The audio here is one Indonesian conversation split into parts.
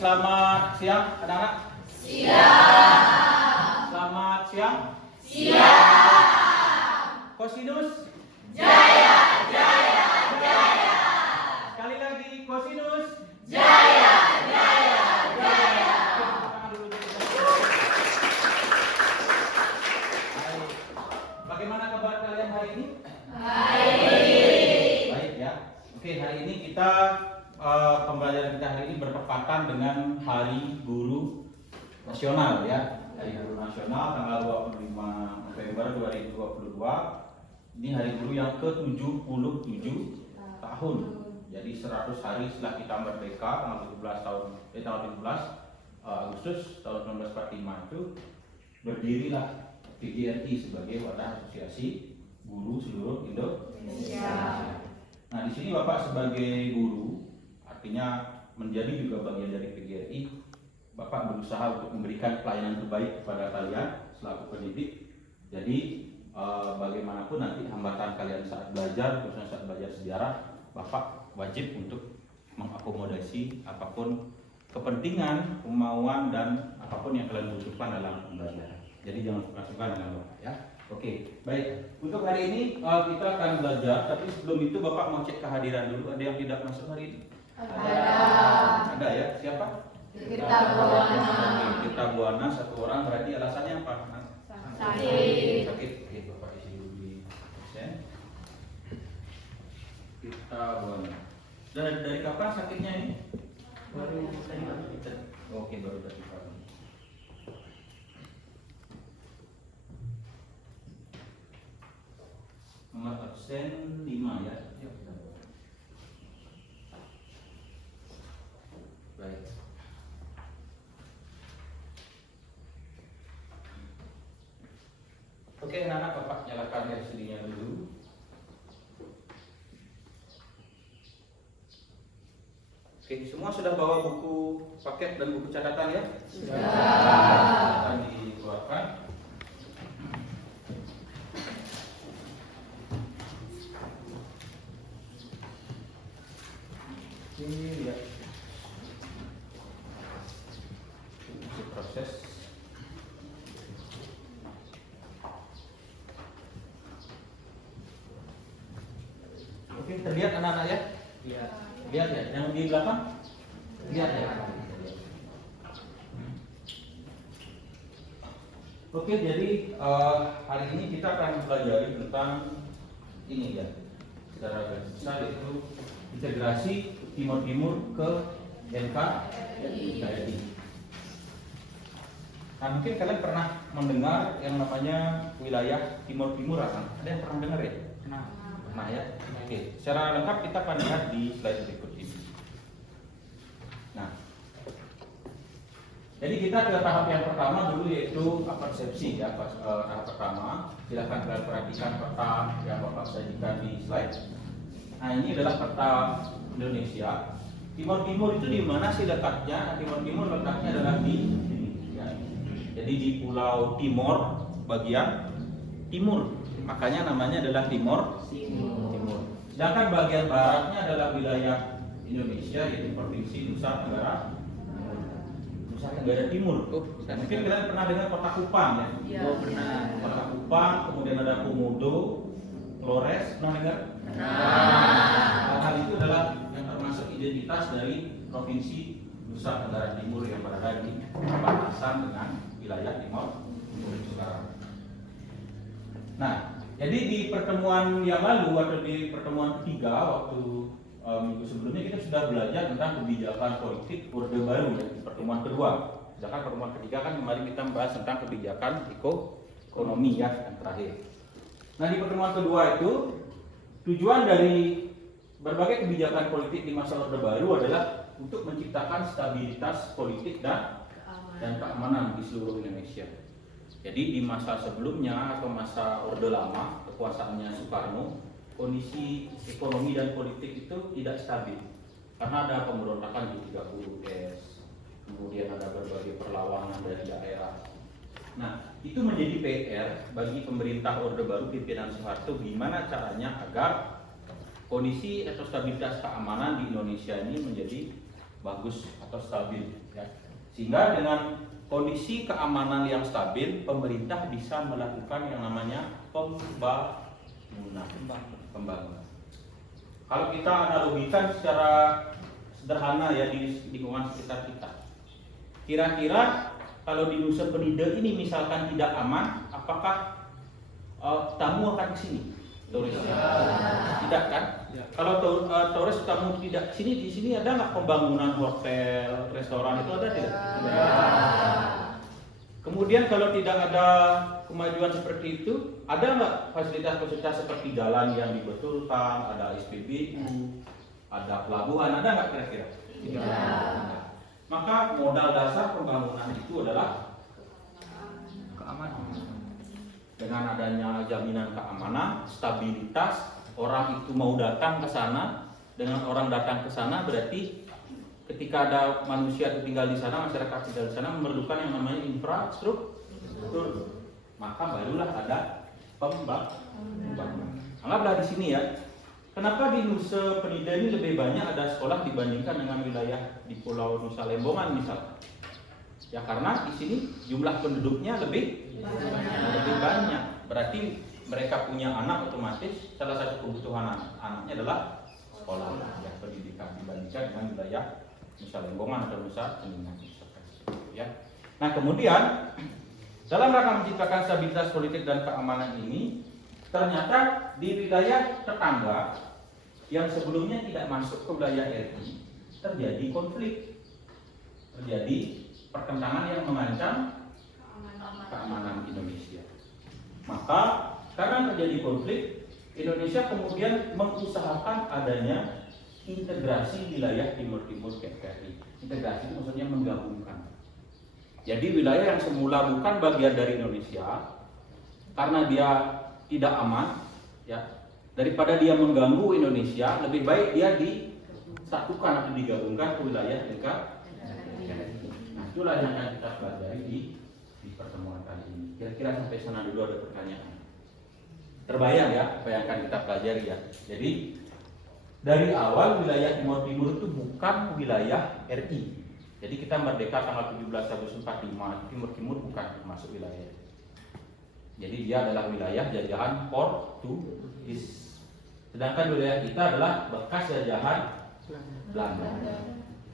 selamat siang anak-anak. Siang. Selamat siang. Siang. Kosinus. Jaya, jaya, jaya. Sekali lagi kosinus. Jaya, jaya, jaya. Baik. Bagaimana kabar kalian hari ini? Baik. Baik ya. Oke, hari ini kita pembelajaran kita hari ini bertepatan dengan Hari Guru Nasional ya. Hari Guru Nasional tanggal 25 November 2022. Ini Hari Guru yang ke-77 tahun. Jadi 100 hari setelah kita merdeka tanggal 17 Agustus tahun 1945 itu berdirilah PGRI sebagai wadah asosiasi guru seluruh Indonesia. Nah, di sini Bapak sebagai guru artinya menjadi juga bagian dari PGRI. Bapak berusaha untuk memberikan pelayanan terbaik kepada kalian selaku pendidik. Jadi bagaimanapun nanti hambatan kalian saat belajar, khususnya saat belajar sejarah, Bapak wajib untuk mengakomodasi apapun kepentingan, kemauan dan apapun yang kalian butuhkan dalam pembelajaran. Jadi jangan suka-suka dengan Bapak ya. Oke, baik. Untuk hari ini kita akan belajar, tapi sebelum itu Bapak mau cek kehadiran dulu. Ada yang tidak masuk hari ini? Ada. Ada ya? Siapa? Kita Buana. Kita Buana satu orang, berarti alasannya apa? Sakit. Sakit. Oke, Bapak isi dulu di absen. Kita Buana. Dari kapan sakitnya ini? Baru tadi pagi. Oke, baru tadi pagi. Nomor absen 5 ya. Baik. Oke, anak-anak, Bapak nyalakan LCD-nya dulu. Oke, semua sudah bawa buku paket dan buku catatan ya? Sudah. Akan dikeluarkan. Oke, lihat. Masih proses. Oke, terlihat anak-anak ya? Iya. Lihat ya, yang di belakang? Lihat ya. Oke, jadi hari ini kita akan belajar tentang ini ya, secara garis besar yaitu integrasi Timur ke NKRI. Nah, mungkin kalian pernah mendengar yang namanya wilayah Timur kan? Ada yang pernah dengar ya? Pernah ya? Oke, secara lengkap kita akan lihat di slide berikut ini. Nah, jadi kita ke tahap yang pertama dulu yaitu persepsi ya. Tahap pertama, silakan kalian perhatikan peta yang Bapak sajikan di slide. Nah, ini adalah peta Indonesia. Timur itu di mana sih letaknya? Timur letaknya adalah di sini. Ya. Jadi di Pulau Timor bagian timur, makanya namanya adalah Timur. Sedangkan bagian baratnya adalah wilayah Indonesia yaitu Provinsi Nusa Tenggara Timur. Mungkin kalian pernah dengar Kota Kupang ya? Iya. Pernah. Kota Kupang, kemudian ada Komodo, Flores, pernah dengar? Hal itu adalah yang termasuk identitas dari Provinsi Nusa Tenggara Timur yang berada di perbatasan dengan wilayah Timur sekarang. Nah, jadi di pertemuan yang lalu atau di pertemuan ketiga waktu minggu sebelumnya kita sudah belajar tentang kebijakan politik Orde Baru ya, di pertemuan kedua. Sedangkan pertemuan ketiga kan kemarin kita membahas tentang kebijakan ekonomi ya yang terakhir. Nah, di pertemuan kedua itu tujuan dari berbagai kebijakan politik di masa Orde Baru adalah untuk menciptakan stabilitas politik dan keamanan di seluruh Indonesia. Jadi di masa sebelumnya atau masa Orde Lama, kekuasaannya Soekarno, kondisi ekonomi dan politik itu tidak stabil karena ada pemberontakan di 30S, kemudian ada berbagai perlawanan dari daerah. Nah, itu menjadi PR bagi pemerintah Orde Baru pimpinan Soeharto gimana caranya agar kondisi atau stabilitas keamanan di Indonesia ini menjadi bagus atau stabil ya. Sehingga dengan kondisi keamanan yang stabil, pemerintah bisa melakukan yang namanya pembangunan. Kalau kita analogikan secara sederhana ya di lingkungan sekitar kita, kira-kira kalau di Nusa Penida ini misalkan tidak aman, apakah tamu akan ke sini? Turis? Tidak kan? Kalau turis tamu tidak sini, di sini ada nggak pembangunan hotel, restoran itu ada tidak? Kemudian kalau tidak ada kemajuan seperti itu, ada nggak fasilitas-fasilitas seperti jalan yang dibetulkan, ada SPBU, ada pelabuhan, ada nggak kira-kira? Tidak. Maka modal dasar pembangunan itu adalah keamanan. Dengan adanya jaminan keamanan, stabilitas, orang itu mau datang ke sana. Dengan orang datang ke sana berarti ketika ada manusia itu tinggal di sana, masyarakat tinggal di sana memerlukan yang namanya infrastruktur. Maka barulah ada pembangunan. Anggaplah di sini ya. Kenapa di Nusa Penida ini lebih banyak ada sekolah dibandingkan dengan wilayah di Pulau Nusa Lembongan misalnya? Ya karena di sini jumlah penduduknya lebih banyak. Berarti mereka punya anak, otomatis salah satu kebutuhan anaknya adalah sekolah, ya pendidikan dibandingkan dengan wilayah Nusa Lembongan atau Nusa Tenggara. Ya. Nah kemudian dalam rangka menciptakan stabilitas politik dan keamanan ini, ternyata di wilayah tetangga yang sebelumnya tidak masuk ke wilayah RI terjadi konflik, terjadi pertentangan yang mengancam keamanan Indonesia. Maka karena terjadi konflik, Indonesia kemudian mengusahakan adanya integrasi wilayah Timur-Timur KPRI. Integrasi itu maksudnya menggabungkan. Jadi wilayah yang semula bukan bagian dari Indonesia, karena dia tidak aman, ya daripada dia mengganggu Indonesia, lebih baik dia disatukan atau digabungkan ke wilayah NKRI. Nah, itulah yang akan kita pelajari di pertemuan kali ini. Kira-kira sampai sana dulu ada pertanyaan. Terbayang ya apa yang akan kita pelajari ya. Jadi dari awal wilayah Timur-Timur itu bukan wilayah RI. Jadi kita merdeka tanggal 17 Agustus 45, Timur-Timur bukan masuk wilayah RI. Jadi dia adalah wilayah jajahan Portugis. Sedangkan wilayah kita adalah bekas jajahan Belanda.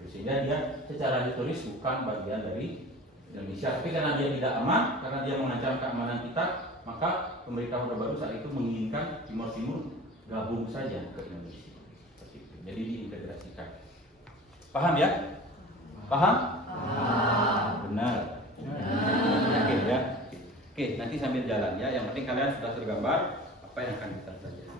Sehingga dia secara historis bukan bagian dari Indonesia. Tapi karena dia tidak aman, karena dia mengancam keamanan kita, maka pemerintah Orde Baru saat itu menginginkan Timur-Timur gabung saja ke Indonesia. Jadi diintegrasikan. Paham ya? Paham? Benar. Yakin ya? Oke, nanti sambil jalan ya. Yang penting kalian sudah tergambar apa yang akan kita pelajari.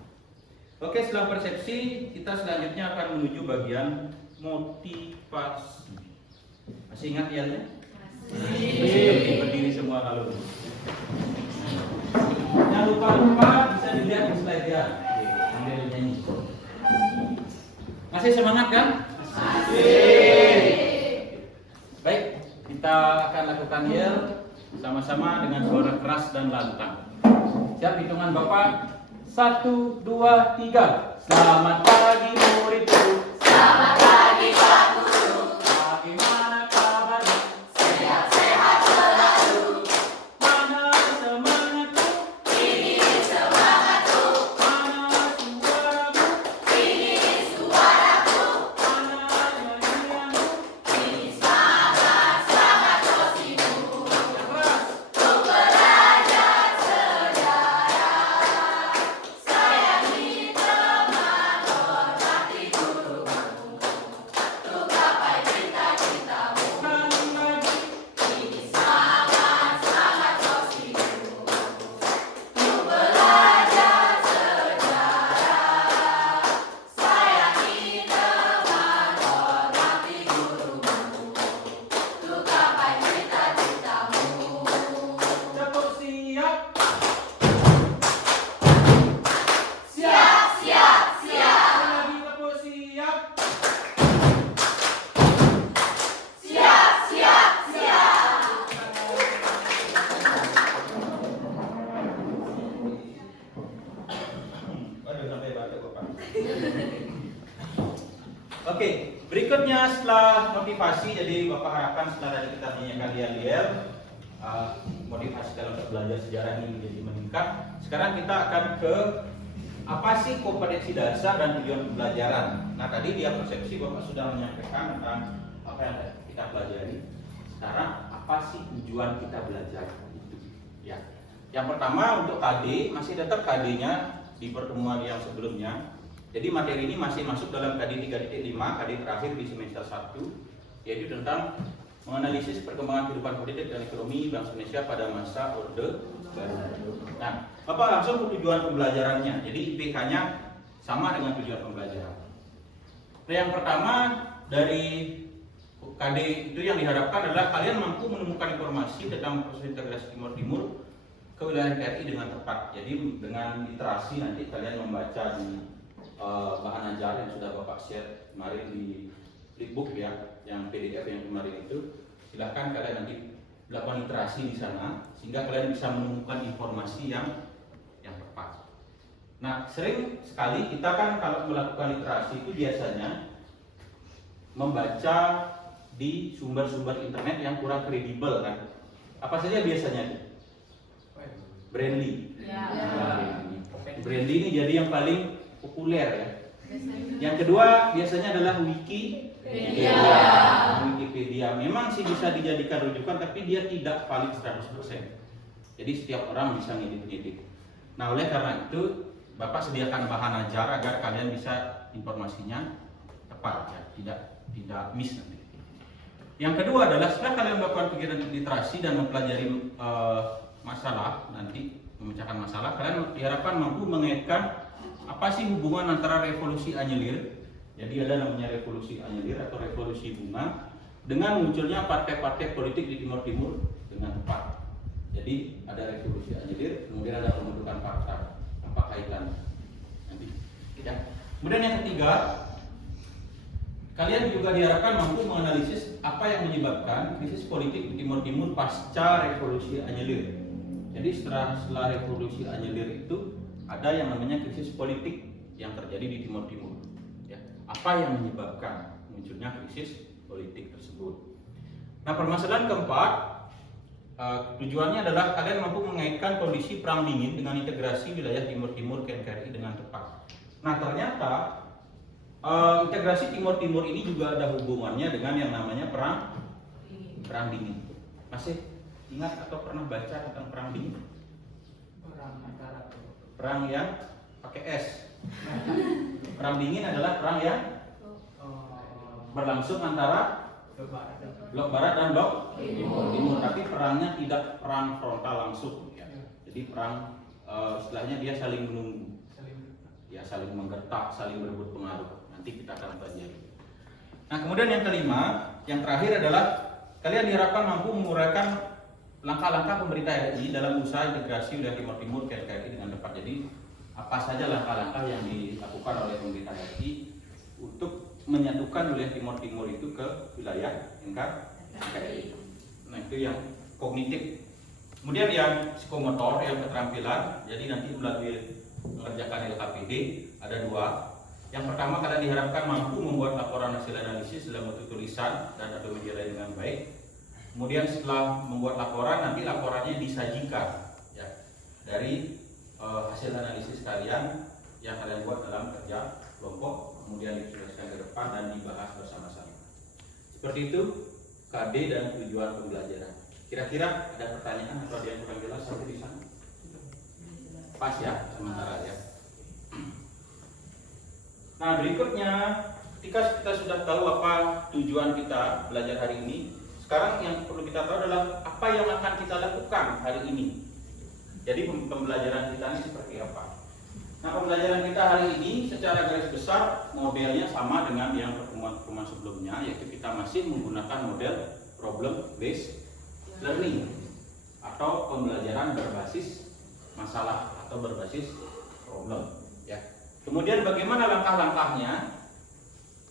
Oke, setelah persepsi, kita selanjutnya akan menuju bagian motivasi. Masih ingat ya? Masih. Berdiri semua kalau. Jangan lupa bisa dilihat di slide ya. Sambil nyanyi. Masih semangat kan? Masih. Baik, kita akan lakukan yel sama-sama dengan suara keras dan lantang. Siap, hitungan Bapak. 1, 2, 3. Selamat pagi muridku. Selamat pagi Pak Guru. Bagaimana kabarnya? Sehat-sehat selalu. Mana semangatmu? Ini semangatku. Mana suaramu? Ini suaraku. Mana nyanyianmu? Ini semangat sosimu. Yang keras. Untuk belajar sejarah. Sayangi teman, hormati gurumu. Untuk gapai cita-citamu. Kali lagi. Ini semangat sosimu. Untuk belajar sejarah. Sayangi teman, hormati gurumu. Untuk gapai cita-citamu. Tepuk siap. Siap, siap, siap. Lagi tepuk siap. Siap, siap, siap. Waduh, sampai batuk kok Pak. Oke, Berikutnya setelah motivasi, jadi Bapak harapkan setelah tadi kita menyanyikan yel-yel, motivasi dalam belajar sejarah ini menjadi meningkat. Sekarang kita akan ke apa sih kompetensi dasar dan tujuan pembelajaran. Nah tadi dia persepsi Bapak sudah menyampaikan tentang apa yang kita pelajari. Sekarang apa sih tujuan kita belajar? Ya. Yang pertama untuk KD, masih tetap KD-nya di pertemuan yang sebelumnya. Jadi materi ini masih masuk dalam KD 3.5, KD terakhir di semester 1, yaitu tentang menganalisis perkembangan kehidupan politik dan ekonomi bangsa Indonesia pada masa Orde Baru. Nah, Bapak langsung ke tujuan pembelajarannya. Jadi IPK-nya sama dengan tujuan pembelajaran. Nah, yang pertama dari KD itu yang diharapkan adalah kalian mampu menemukan informasi tentang proses integrasi Timur Timur ke wilayah NKRI dengan tepat. Jadi dengan literasi nanti kalian membaca di bahan ajar yang sudah Bapak share kemarin di flipbook ya, yang PDF yang kemarin itu, silahkan kalian nanti melakukan literasi di sana sehingga kalian bisa menemukan informasi yang tepat. Nah, sering sekali kita kan kalau melakukan literasi itu biasanya membaca di sumber-sumber internet yang kurang kredibel kan. Apa saja biasanya? Brandly. Brandly ini jadi yang paling populer ya. Yang kedua biasanya adalah Wikipedia. Memang sih bisa dijadikan rujukan tapi dia tidak valid 100%. Jadi setiap orang bisa ngedit-ngedit. Nah, oleh karena itu Bapak sediakan bahan ajar agar kalian bisa informasinya tepat ya, tidak miss nanti. Yang kedua adalah setelah kalian melakukan kegiatan literasi dan mempelajari masalah, nanti memecahkan masalah, kalian diharapkan mampu mengaitkan apa sih hubungan antara revolusi anyelir, jadi ada namanya revolusi anyelir atau revolusi bunga, dengan munculnya partai-partai politik di Timur Timur dengan tepat. Jadi ada revolusi anyelir, kemudian ada pembentukan partai, apa kaitannya nanti ya. Kemudian yang ketiga, kalian juga diharapkan mampu menganalisis apa yang menyebabkan krisis politik di Timur Timur pasca revolusi anyelir. Jadi setelah revolusi anyelir itu ada yang namanya krisis politik yang terjadi di Timur Timur. Ya. Apa yang menyebabkan munculnya krisis politik tersebut? Nah, permasalahan keempat, tujuannya adalah kalian mampu mengaitkan kondisi perang dingin dengan integrasi wilayah Timur Timur ke NKRI dengan tepat. Nah, ternyata integrasi Timur Timur ini juga ada hubungannya dengan yang namanya perang dingin. Masih ingat atau pernah baca tentang perang dingin? Perang yang pakai S. Perang dingin adalah perang yang berlangsung antara blok barat dan blok timur. Tapi perangnya tidak perang frontal langsung. Ya. Jadi perang istilahnya dia saling menunggu, ya saling menggertak, saling berebut pengaruh. Nanti kita akan pelajari. Nah, kemudian yang kelima, yang terakhir adalah kalian diharapkan mampu menguraikan langkah-langkah pemerintah RI dalam usaha integrasi wilayah Timur Timur ke NKRI dengan tepat. Jadi apa saja langkah-langkah yang dilakukan oleh pemerintah RI untuk menyatukan wilayah Timur Timur itu ke wilayah NKRI. Nah, itu yang kognitif. Kemudian yang psikomotor, yang keterampilan. Jadi nanti melalui mengerjakan LKPD ada dua. Yang pertama, kalian diharapkan mampu membuat laporan hasil analisis dalam bentuk tulisan dan atau media lain dengan baik. Kemudian setelah membuat laporan, nanti laporannya disajikan ya, dari hasil analisis kalian yang kalian buat dalam kerja kelompok, kemudian dituliskan ke depan dan dibahas bersama-sama. Seperti itu KD dan tujuan pembelajaran. Kira-kira ada pertanyaan atau ada yang kurang jelas sampai di sana? Pas ya, sementara ya. Nah, berikutnya ketika kita sudah tahu apa tujuan kita belajar hari ini, sekarang yang perlu kita tahu adalah apa yang akan kita lakukan hari ini. Jadi pembelajaran kita ini seperti apa? Nah, pembelajaran kita hari ini secara garis besar modelnya sama dengan yang pertemuan sebelumnya, yaitu kita masih menggunakan model problem based learning atau pembelajaran berbasis masalah atau berbasis problem. Ya. Kemudian bagaimana langkah-langkahnya?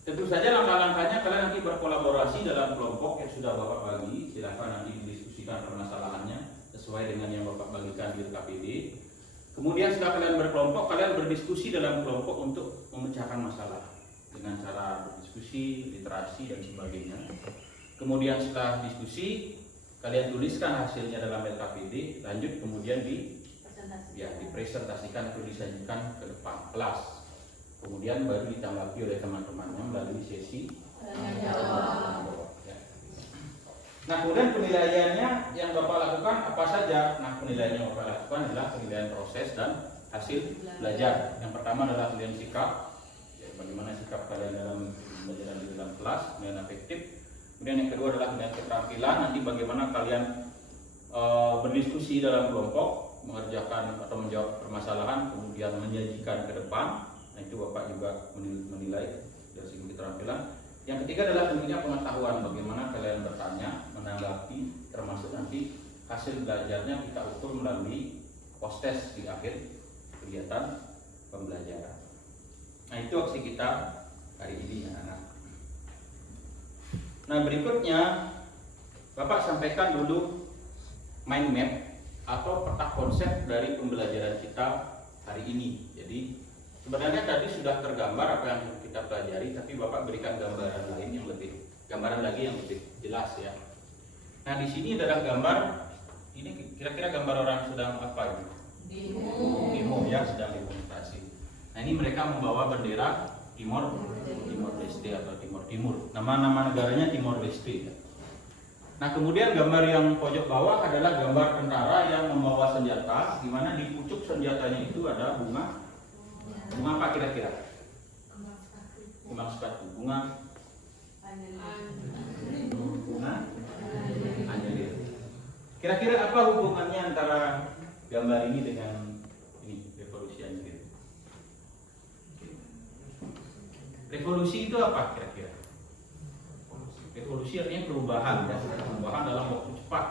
Tentu saja langkah-langkahnya kalian nanti berkolaborasi dalam kelompok yang sudah Bapak bagi. Silakan nanti didiskusikan permasalahannya sesuai dengan yang Bapak bagikan di LKPD. Kemudian setelah kalian berkelompok, kalian berdiskusi dalam kelompok untuk memecahkan masalah dengan cara berdiskusi diskusi, literasi dan sebagainya. Kemudian setelah diskusi, kalian tuliskan hasilnya dalam LKPD, lanjut kemudian dipresentasikan atau disajikan ke depan kelas. Kemudian baru ditanggapi oleh teman-temannya melalui sesi jawab. Nah, kemudian penilaiannya yang Bapak lakukan apa saja? Nah, penilaian yang Bapak lakukan adalah penilaian proses dan hasil belajar. Yang pertama adalah penilaian sikap, ya, bagaimana sikap kalian dalam pembelajaran di dalam kelas, penilaian afektif. Kemudian yang kedua adalah penilaian keterampilan, nanti bagaimana kalian berdiskusi dalam kelompok, mengerjakan atau menjawab permasalahan, kemudian menyajikan ke depan. Nah, itu Bapak juga menilai dari segi keterampilan. Yang ketiga adalah tentunya pengetahuan, bagaimana kalian bertanya, menanggapi, termasuk nanti hasil belajarnya kita ukur melalui post-test di akhir kegiatan pembelajaran. Nah, itu aksi kita hari ini, anak-anak. Nah, berikutnya Bapak sampaikan dulu mind map atau peta konsep dari pembelajaran kita hari ini. Jadi sebenarnya tadi sudah tergambar apa yang kita pelajari, tapi Bapak berikan gambaran lain yang lebih jelas ya. Nah, di sini adalah gambar ini, kira-kira gambar orang sedang apa ini? Demo ya, sedang demonstrasi. Nah, ini mereka membawa bendera Timor Leste atau Timur. Nama negaranya Timor Leste. Nah, kemudian gambar yang pojok bawah adalah gambar tentara yang membawa senjata, di mana di pucuk senjatanya itu ada bunga apa kira-kira? Kembang sepatu. Bunga anjelir. Kira-kira apa hubungannya antara gambar ini dengan ini revolusi anjelir? Revolusi itu apa kira-kira? Revolusi artinya perubahan ya, perubahan dalam waktu cepat.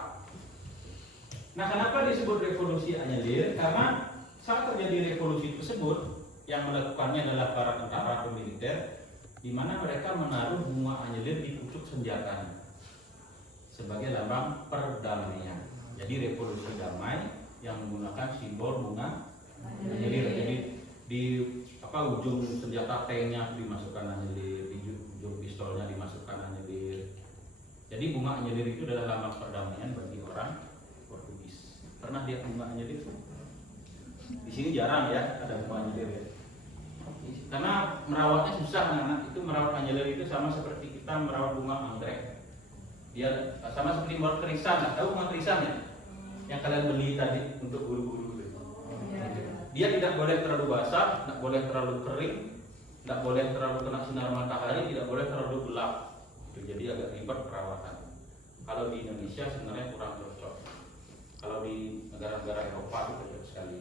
Nah, kenapa disebut revolusi anjelir? Karena saat terjadi revolusi tersebut, yang melakukannya adalah para tentara atau militer, di mana mereka menaruh bunga anjelir di pucuk senjatanya sebagai lambang perdamaian. Jadi revolusi damai yang menggunakan simbol bunga anjelir. Jadi di ujung senjata tanknya dimasukkan anjelir, di ujung pistolnya dimasukkan anjelir. Jadi bunga anjelir itu adalah lambang perdamaian bagi orang Portugis. Pernah lihat bunga anjelir? Di sini jarang ya ada bunga anjelir ya. Karena merawatnya susah, anak-anak. Itu merawat anjelir itu sama seperti kita merawat bunga anggrek. Dia sama seperti merawat kerisan. Tahu bunga kerisan ya? Yang kalian beli tadi untuk guru-guru. Dia tidak boleh terlalu basah, tidak boleh terlalu kering, tidak boleh terlalu kena sinar matahari, tidak boleh terlalu gelap. Jadi agak ribet perawatan. Kalau di Indonesia sebenarnya kurang cocok. Kalau di negara-negara Eropa itu cocok sekali.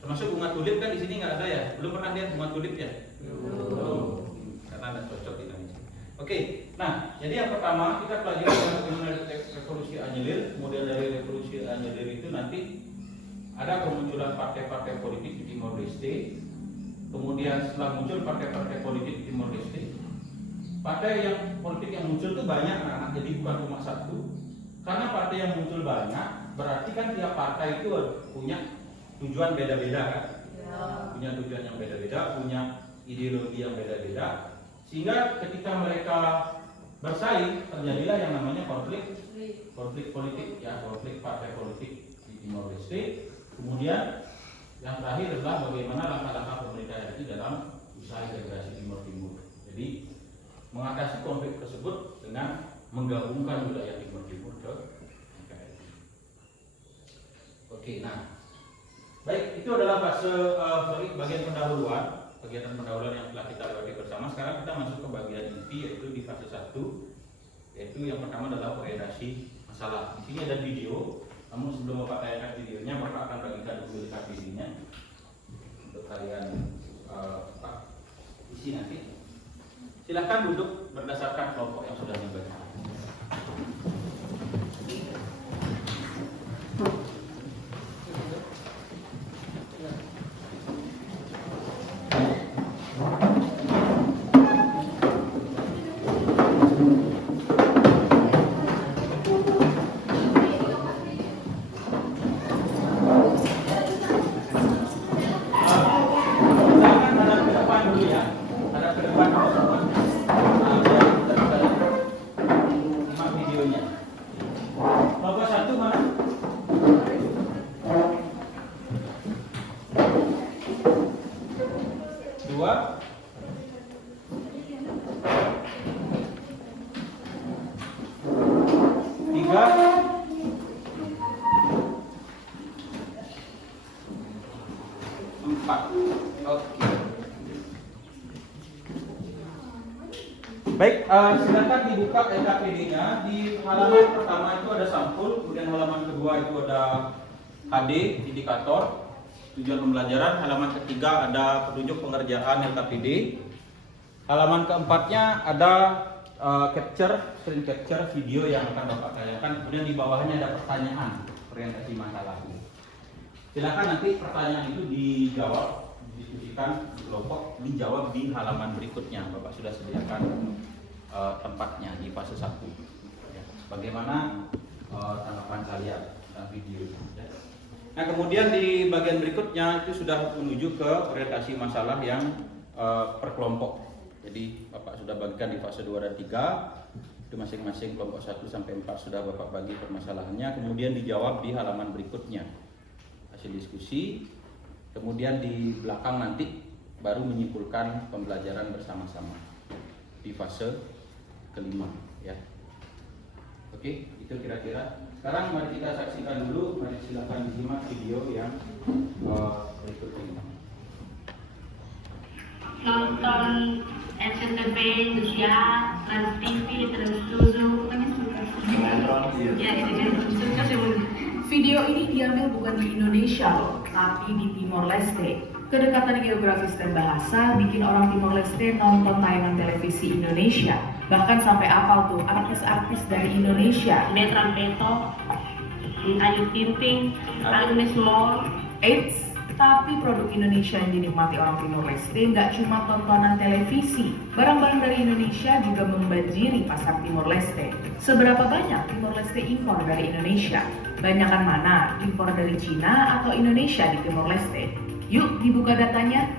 Termasuk bunga tulip kan di sini nggak ada ya? Belum pernah lihat bunga tulip ya? Belum. Karena nggak cocok di Indonesia. Oke, nah jadi yang pertama kita pelajari bagaimana revolusi anjelir. Kemudian dari revolusi anjelir itu nanti ada kemunculan partai-partai politik di Timor Leste. Kemudian setelah muncul partai-partai politik di Timor Leste, partai politik yang muncul itu banyak, anak-anak. Jadi bukan cuma satu. Karena partai yang muncul banyak, berarti kan tiap partai itu punya tujuan beda-beda kan? Punya tujuan yang beda-beda, punya ideologi yang beda-beda, sehingga ketika mereka bersaing terjadilah yang namanya konflik politik ya, konflik partai politik di Timor Leste. Kemudian yang terakhir adalah bagaimana langkah-langkah pemerintah itu dalam usaha integrasi Timur. Jadi mengatasi konflik tersebut dengan menggabungkan wilayah Timur ke NKRI. Oke, nah baik, itu adalah fase bagian pendahuluan, kegiatan pendahuluan yang telah kita lewati bersama. Sekarang kita masuk ke bagian inti, yaitu di fase 1, yaitu yang pertama adalah orientasi masalah. Di sini ada video, namun sebelum Bapak tayangkan videonya, Bapak akan bagikan dulu videonya untuk kalian isi nanti. Silahkan duduk berdasarkan kelompok yang sudah dibaca. Jangan hadap ke depan dulu ya, hadap ke depan dulu semua. 4. Oke. Baik, silakan dibuka LKPD-nya. Di halaman pertama itu ada sampul, kemudian halaman kedua itu ada HD, indikator, tujuan pembelajaran. Halaman ketiga ada petunjuk pengerjaan LKPD. Halaman keempatnya ada screen capture video yang akan Bapak tayangkan. Kemudian di bawahnya ada pertanyaan orientasi masalahnya. Silakan nanti pertanyaan itu dijawab, didiskusikan di kelompok, dijawab di halaman berikutnya. Bapak sudah sediakan tempatnya di fase 1. Ya. Bagaimana tanggapan kalian tentang video ini? Ya. Nah, kemudian di bagian berikutnya itu sudah menuju ke orientasi masalah yang per kelompok. Jadi Bapak sudah bagikan di fase 2 dan 3. Itu masing-masing kelompok 1 sampai 4 sudah Bapak bagi permasalahannya, kemudian dijawab di halaman berikutnya. Hasil diskusi, kemudian di belakang nanti baru menyimpulkan pembelajaran bersama-sama di fase kelima, ya. Oke, itu kira-kira. Sekarang mari kita saksikan dulu, mari silakan disimak video yang berikut ini. Nonton SCTV, Indosiar, Trans TV, Trans Tujuh, ya Video ini diambil bukan di Indonesia loh, tapi di Timor Leste. Kedekatan geografis dan bahasa bikin orang Timor Leste nonton tayangan televisi Indonesia. Bahkan sampai apal tuh artis-artis dari Indonesia. Betran Peto, Ayu Ting Ting, Agnes Mo. Eits, tapi produk Indonesia yang dinikmati orang Timor Leste nggak cuma tontonan televisi. Barang-barang dari Indonesia juga membanjiri pasar Timor Leste. Seberapa banyak Timor Leste impor dari Indonesia? Banyakan mana? Impor dari Cina atau Indonesia di Timor Leste? Yuk dibuka datanya.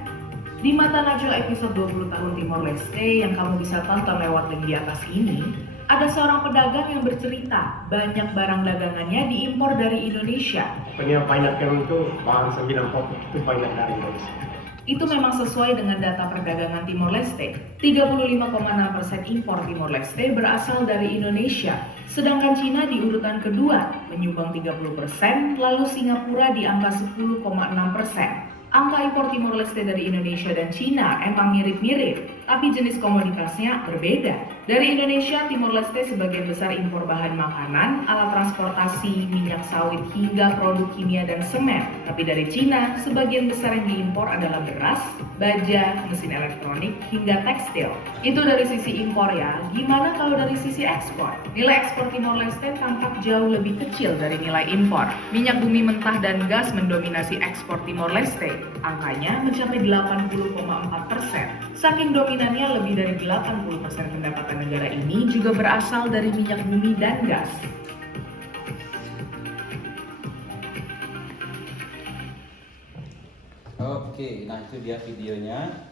Di Mata Najwa episode 20 tahun Timor Leste yang kamu bisa tonton lewat link di atas ini, ada seorang pedagang yang bercerita banyak barang dagangannya diimpor dari Indonesia. Banyak itu bahan 9 pokok itu banyak dari Indonesia. Itu memang sesuai dengan data perdagangan Timor Leste. 35,6% impor Timor Leste berasal dari Indonesia. Sedangkan Cina di urutan kedua menyumbang 30%, lalu Singapura di angka 10,6%. Angka impor Timor Leste dari Indonesia dan Cina emang mirip-mirip, tapi jenis komoditasnya berbeda. Dari Indonesia, Timor Leste sebagian besar impor bahan makanan, alat transportasi, minyak sawit, hingga produk kimia dan semen. Tapi dari Cina, sebagian besar yang diimpor adalah beras, baja, mesin elektronik, hingga tekstil. Itu dari sisi impor ya. Gimana kalau dari sisi ekspor? Nilai ekspor Timor Leste tampak jauh lebih kecil dari nilai impor. Minyak bumi mentah dan gas mendominasi ekspor Timor Leste. Angkanya mencapai 80,4%. Saking dominannya, lebih dari 80% pendapatan negara ini juga berasal dari minyak bumi dan gas. Oke, nah itu dia videonya.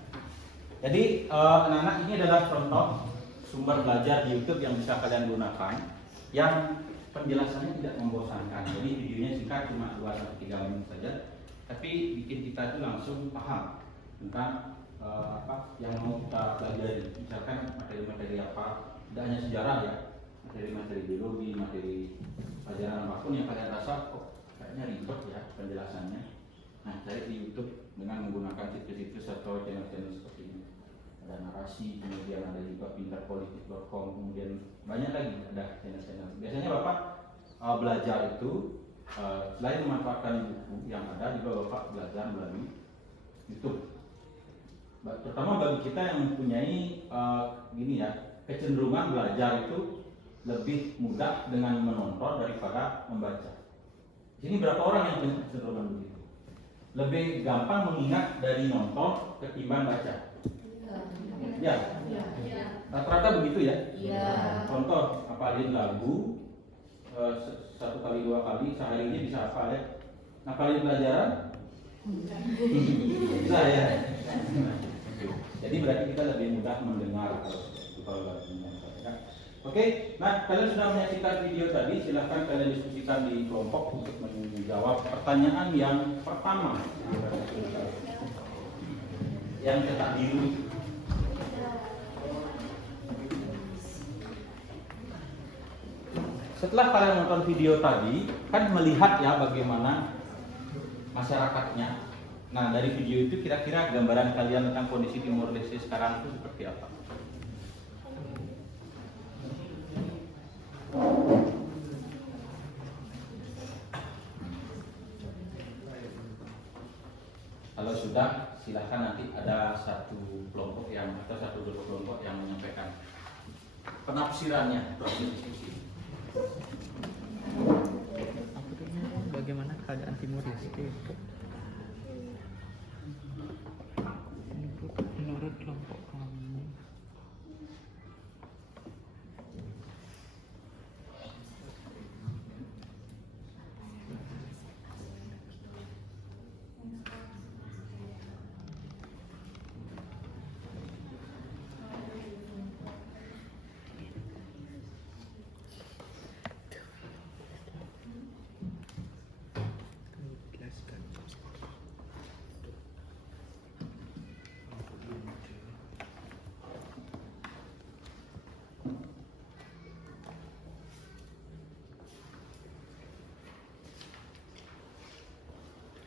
Jadi anak-anak, ini adalah contoh sumber belajar di YouTube yang bisa kalian gunakan, yang penjelasannya tidak membosankan. Jadi videonya singkat, cuma 2-3 menit saja, tapi bikin kita itu langsung paham tentang apa yang mau kita pelajari. Misalkan materi-materi apa, tidak hanya sejarah ya, materi-materi biologi, materi pelajaran apapun yang kalian rasa kok kayaknya ribet ya penjelasannya. Nah, cari di YouTube dengan menggunakan situs-situs atau channel-channel seperti ini. Ada narasi, kemudian ada juga pintarpolitik.com, kemudian banyak lagi ada channel-channel. Biasanya Bapak belajar itu selain memanfaatkan buku yang ada, juga Bapak belajar melalui YouTube. Terutama bagi kita yang mempunyai gini ya, kecenderungan belajar itu lebih mudah dengan menonton daripada membaca. Ini berapa orang yang punya kecenderungan begitu? Lebih gampang mengingat dari nonton ketimbang baca. Ya. Rata-rata begitu ya. Contoh, hafalin lagu 1 kali 2 kali sehari ini bisa hafal ya. Hafalin pelajaran? Bisa ya. Jadi berarti kita lebih mudah mendengar kalau mendengar. Oke, nah kalian sudah menyaksikan video tadi, silahkan kalian diskusikan di kelompok untuk menjawab pertanyaan yang pertama. Yang cetak biru. Setelah kalian nonton video tadi, kan melihat ya bagaimana masyarakatnya, Nah, dari video itu kira-kira gambaran kalian tentang kondisi Timor Leste sekarang itu seperti apa? Kalau sudah, silahkan nanti ada satu kelompok yang atau satu grup kelompok yang menyampaikan penafsirannya proses diskusi. Bagaimana keadaan Timor Leste menurut kelompok kami?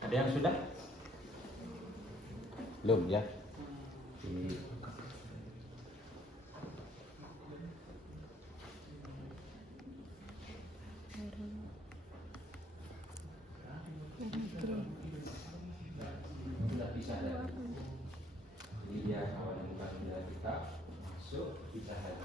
Ada yang sudah? Belum ya? Sudah bisa ada. Jadi dia awalnya bukan sudah kita masuk bisa ada.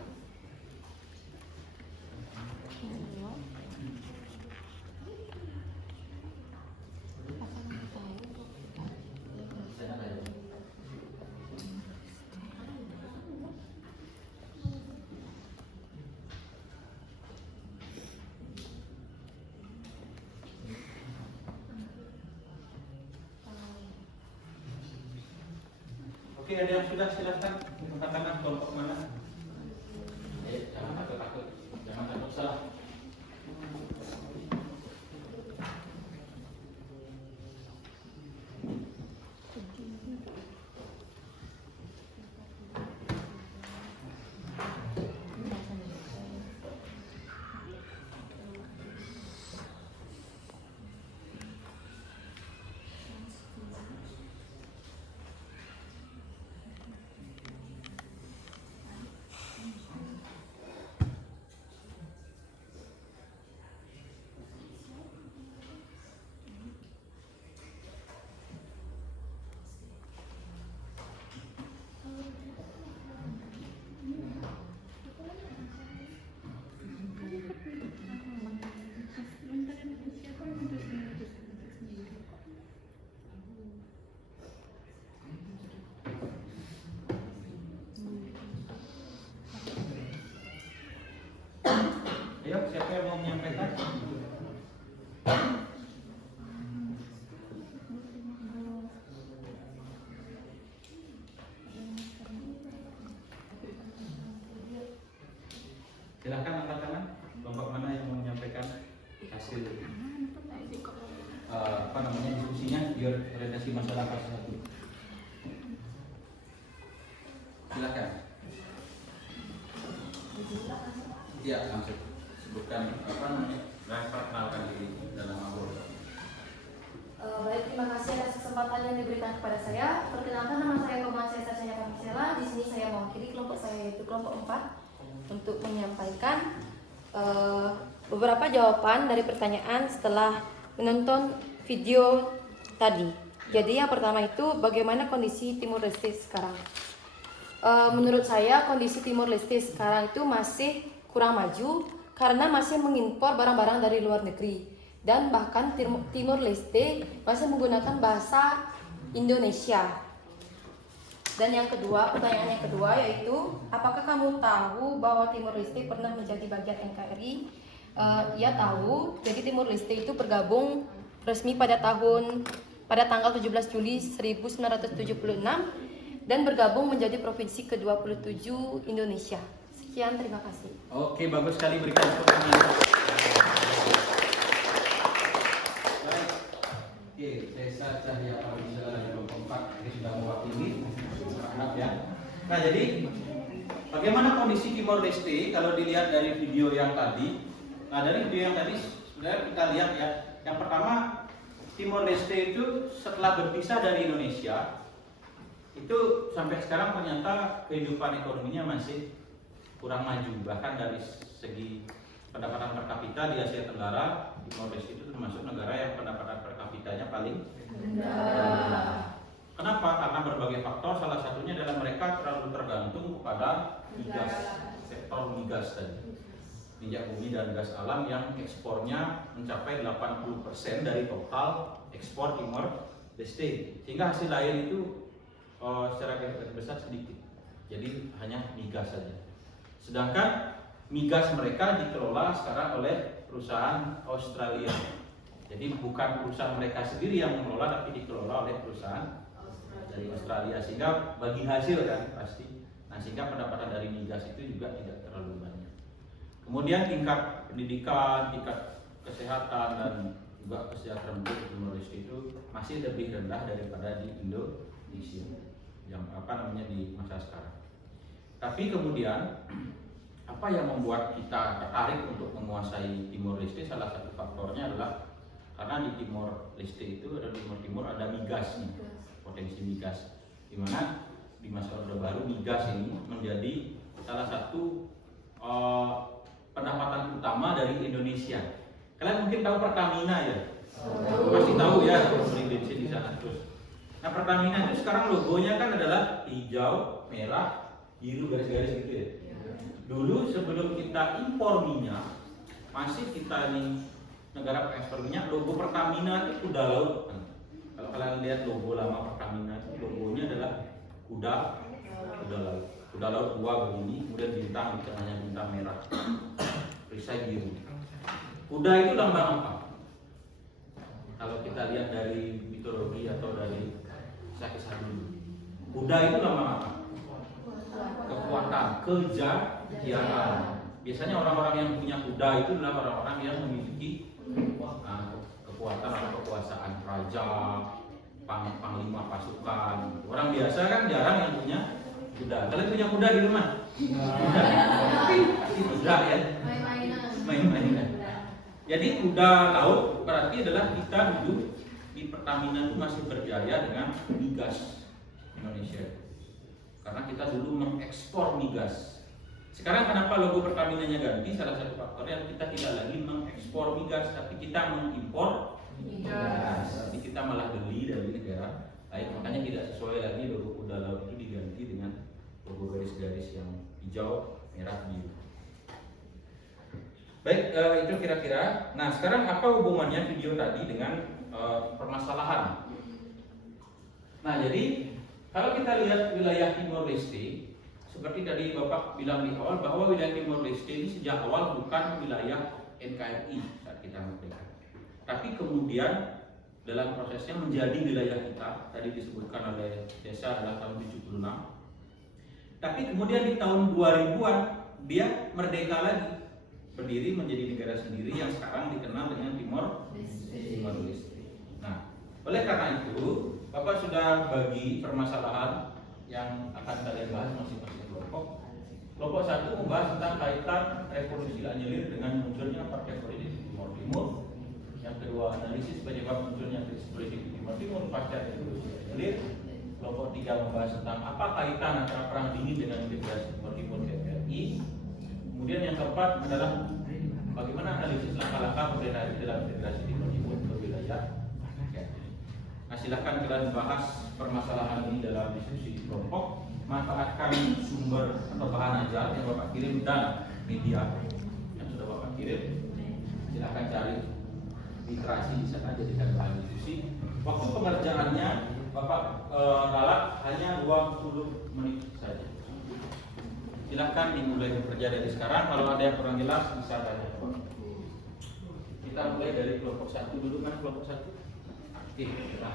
Oke, ada yang sudah, silahkan angkat tangan kelompok mana? Jangan takut, jangan takut salah. Ayo, siapa yang mau menyampaikan? Silahkan angkat tangan. Kelompok mana yang mau menyampaikan hasil diskusinya biar orientasi masyarakat satu. Silakan. Iya, langsung sebutkan perkenalkan diri dan nama Polda. Baik, terima kasih atas kesempatan yang diberikan kepada saya. Perkenalkan, nama saya Koman Sesa Cahaya Kamisela. Di sini saya mewakili kelompok saya, yaitu kelompok 4, untuk menyampaikan beberapa jawaban dari pertanyaan setelah menonton video tadi. Jadi yang pertama itu, bagaimana kondisi Timor Leste sekarang? Menurut saya kondisi Timor Leste sekarang itu masih kurang maju karena masih mengimpor barang-barang dari luar negeri, dan bahkan Timor Leste masih menggunakan bahasa Indonesia. Dan yang kedua, pertanyaan yang kedua yaitu, apakah kamu tahu bahwa Timor Leste pernah menjadi bagian NKRI? Ya tahu. Jadi Timor Leste itu bergabung resmi pada tanggal 17 Juli 1976 dan bergabung menjadi provinsi ke-27 Indonesia. Sekian, terima kasih. Oke, bagus sekali, berikan tepuk tangan. Baik. Oke, Sesa Cahaya Kamisela dari kelompok 4 ini sudah mewakili. Maaf ya. Nah, jadi bagaimana kondisi Timor Leste kalau dilihat dari video yang tadi? Nah, dari video yang tadi sudah kita lihat ya. Yang pertama, Timor Leste itu setelah berpisah dari Indonesia itu sampai sekarang ternyata kehidupan ekonominya masih kurang maju. Bahkan dari segi pendapatan per kapita di Asia Tenggara, Timor Leste itu termasuk negara yang pendapatan per kapitanya paling rendah. Kenapa? Karena berbagai faktor, salah satunya adalah mereka terlalu tergantung kepada migas, sektor migas tadi, minyak bumi dan gas alam yang ekspornya mencapai 80% dari total ekspor Timor Leste, sehingga hasil lain itu secara garis besar sedikit, jadi hanya migas saja. Sedangkan migas mereka dikelola sekarang oleh perusahaan Australia, jadi bukan perusahaan mereka sendiri yang mengelola, tapi dikelola oleh perusahaan dari Australia, sehingga bagi hasil kan pasti. Nah, sehingga pendapatan dari migas itu juga tidak terlalu banyak. Kemudian tingkat pendidikan, tingkat kesehatan dan juga kesejahteraan di Timor Leste itu masih lebih rendah daripada di Indonesia yang di masa sekarang. Tapi kemudian apa yang membuat kita tertarik untuk menguasai Timor Leste? Salah satu faktornya adalah karena di Timor Leste itu di Timur ada migasnya, potensi migas, di mana di masa Orde Baru migas ini menjadi salah satu pendapatan utama dari Indonesia. Kalian mungkin tahu Pertamina ya? Pasti tahu ya, beli bensin di sana terus. Nah, Pertamina itu sekarang logonya kan adalah hijau, merah, biru, garis-garis gitu ya. Dulu sebelum kita impor minyak, masih kita nih negara pengekspor minyak, logo Pertamina itu kuda laut. Kalau kalian lihat logo lama Pertamina itu logonya adalah kuda laut. Kuda laut dua begini, kemudian bintang di tengahnya bintang merah, perisai biru. Kuda itu lambang apa? Kalau kita lihat dari mitologi atau dari kisah-kisah dulu, kuda itu lambang apa? Kekuatan, kejayaan. Biasanya orang-orang yang punya kuda itu adalah orang-orang yang memiliki kekuatan atau kekuasaan, raja, panglima pasukan. Orang biasa kan jarang yang punya kuda. Kalian punya kuda di rumah? Kuda. Pasti kuda ya. Main-mainan. Jadi kuda laut berarti adalah kita dulu di Pertamina itu masih berjaya dengan migas Indonesia. Karena kita dulu mengekspor migas. Sekarang kenapa logo Pertamina-nya ganti? Salah satu faktornya kita tidak lagi mengekspor migas, tapi kita mengimpor migas. Jadi kita malah beli dari negara lain. Makanya tidak sesuai lagi logo kuda laut itu diganti dengan logo garis-garis yang hijau, merah, biru. Baik, itu kira-kira. Nah, sekarang apa hubungannya video tadi dengan permasalahan? Nah, jadi kalau kita lihat wilayah Timor Leste, seperti tadi Bapak bilang di awal bahwa wilayah Timor Leste ini sejak awal bukan wilayah NKRI saat kita merdeka. Tapi kemudian dalam prosesnya menjadi wilayah kita, tadi disebutkan oleh Desa adalah tahun 76. Tapi kemudian di tahun 2000-an dia merdeka lagi, berdiri menjadi negara sendiri yang sekarang dikenal dengan Timor Leste. Nah, oleh karena itu Bapak sudah bagi permasalahan yang akan kalian bahas masing-masing kelompok. Kelompok satu membahas tentang kaitan revolusi Anyelir dengan munculnya partai politik di Timor Timur. Yang kedua, analisis penyebab munculnya krisis politik di Timor Timur pasca revolusi Anyelir. Kelompok tiga membahas tentang apa kaitan antara perang dingin dengan integrasi Timor Timur ke RI. Kemudian yang keempat adalah bagaimana analisis langkah-langkah pemerintahan dalam integrasi Timor Timur ke wilayah. Nah, silahkan kalian bahas permasalahan ini dalam diskusi di kelompok. Manfaatkan sumber atau bahan ajar yang Bapak kirim dan media yang sudah Bapak kirim. Silahkan cari literasi di sana jadikan bahan diskusi. Waktu pengerjaannya Bapak galak hanya 20 menit saja. Silahkan dimulai bekerja dari sekarang. Kalau ada yang kurang jelas bisa tanya. Kita mulai dari kelompok satu dulu kan, kelompok satu. Oke, kita.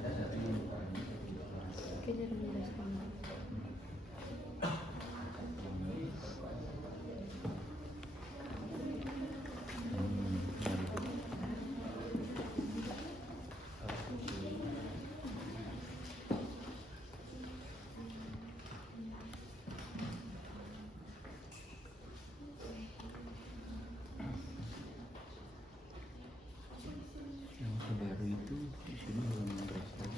Ada satu yang bukan. Oke, jadi mulai sekarang. Di sini belum berhasil.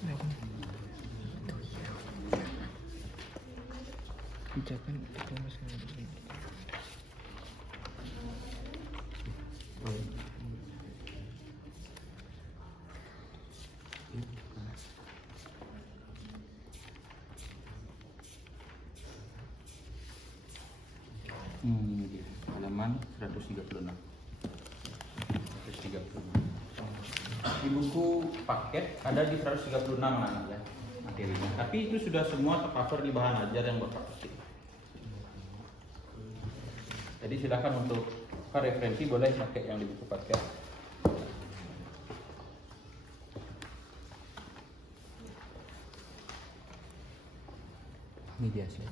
Ucapan itu masalah ini. Ini dia, halaman 136. 136. Di buku paket ada di 136 anak ya materinya. Tapi itu sudah semua tercover di bahan ajar yang Bapak ketik. Jadi silakan untuk referensi boleh pakai yang di buku paket. Ini dia sih.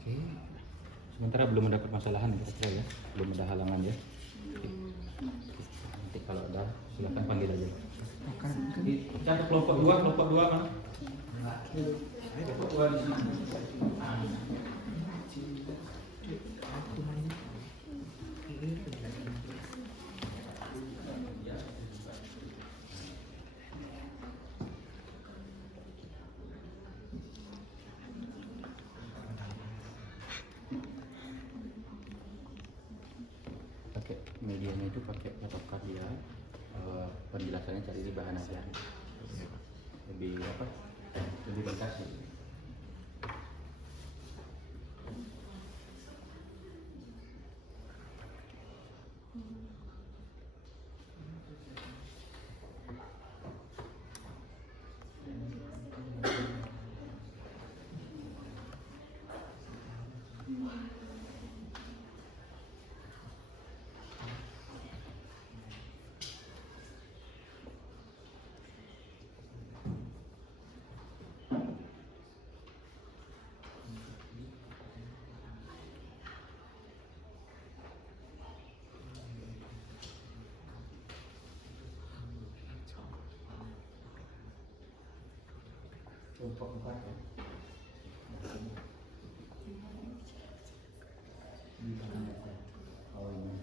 Oke. Sementara belum ada permasalahan kira-kira ya, belum ada halangan ya. Oke. Nanti kalau ada silakan panggil aja. Kita ke kelompok 2 kan? Kelompok 2 di sini. Pakai medianya itu pakai metode karya, penjelasannya cari di bahan ajar, lebih apa? Lebih ringkas ya. Kelompok 4 ya. Di bahan ajar. Oh ini.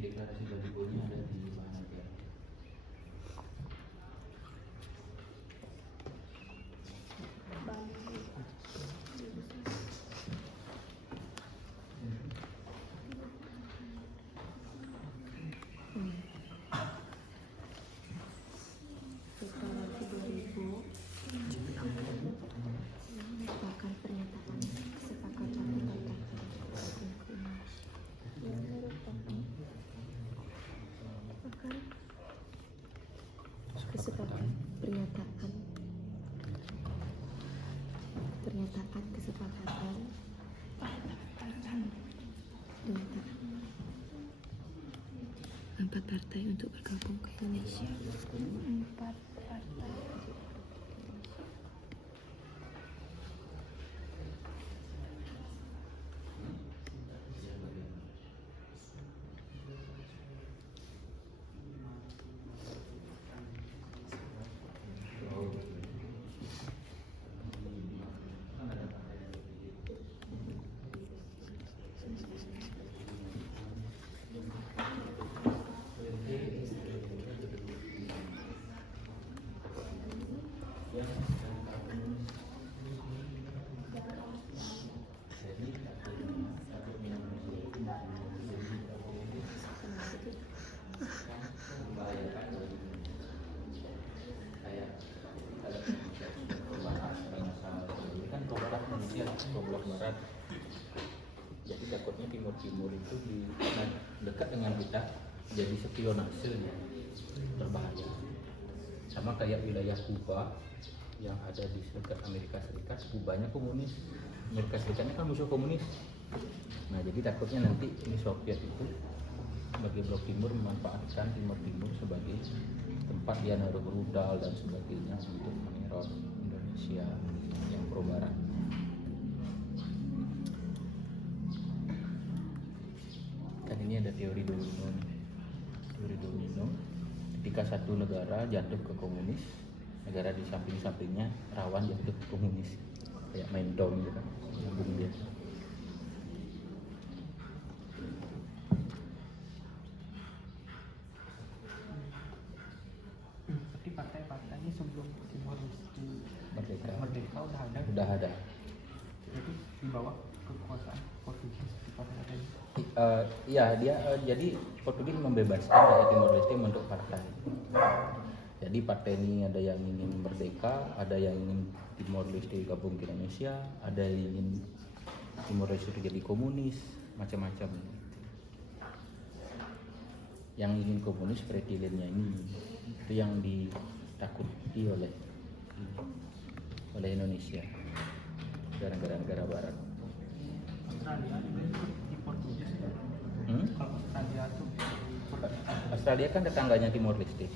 Deklarasi gajinya ada di bahan ajar. Bahkan pernyataan kesepakatan pernyataan kesepakatan empat partai untuk bergabung ke Indonesia. Empat partai. Blok barat. Jadi takutnya timur itu dekat dengan kita jadi spionase ya, berbahaya. Sama kayak wilayah Kuba yang ada di dekat Amerika Serikat. Kubanya komunis, Amerika Serikatnya kan musuh komunis. Nah jadi takutnya nanti Uni Soviet itu sebagai Blok Timur memanfaatkan Timur Timur sebagai tempat dia naruh rudal dan sebagainya untuk meneror Indonesia yang pro barat. Dan ini ada teori domino. Teori domino, ketika satu negara jatuh ke komunis, negara di samping-sampingnya rawan jatuh ke komunis, kayak main dom gitu kan, nyambung dia. Berarti partai-partainya sebelum Timor Leste Merdeka udah ada. udah ada. Jadi di bawah kekuasaan Portugis di partai ini. Iya, dia jadi Portugis membebaskan rakyat Timor Leste untuk partai. Jadi partai ini ada yang ingin merdeka, ada yang ingin Timor Leste gabung ke Indonesia, ada yang ingin Timor Leste jadi komunis, macam-macam. Yang ingin komunis presidennya ini, itu yang ditakuti oleh Indonesia dan negara-negara Barat. Australia juga di Portugis. Kalau Australia tuh Australia kan tetangganya Timor Leste.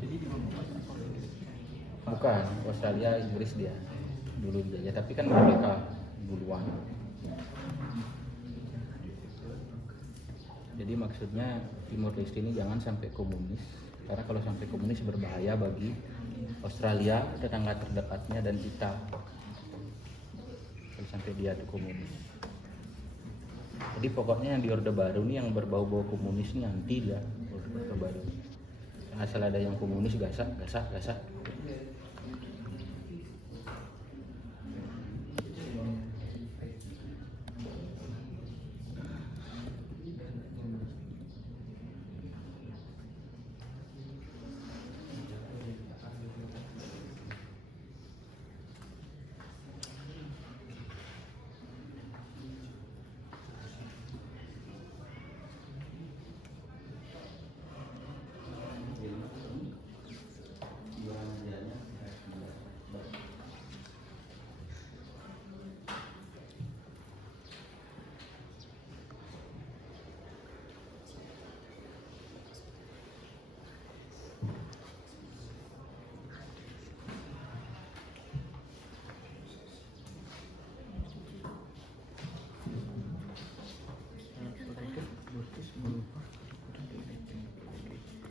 jadi di bawah kekuasaan Portugis. Bukan, Australia Inggris dia dulu dijajah, tapi kan mereka duluan. Jadi maksudnya Timor Leste ini jangan sampai komunis, karena kalau sampai komunis berbahaya bagi Australia, tetangga terdekatnya, dan kita. Kalau sampai dia tuh komunis. Jadi pokoknya yang di Orde Baru ini yang berbau-bau komunis ini anti dia, Orde Baru. Asal ada yang komunis gasak.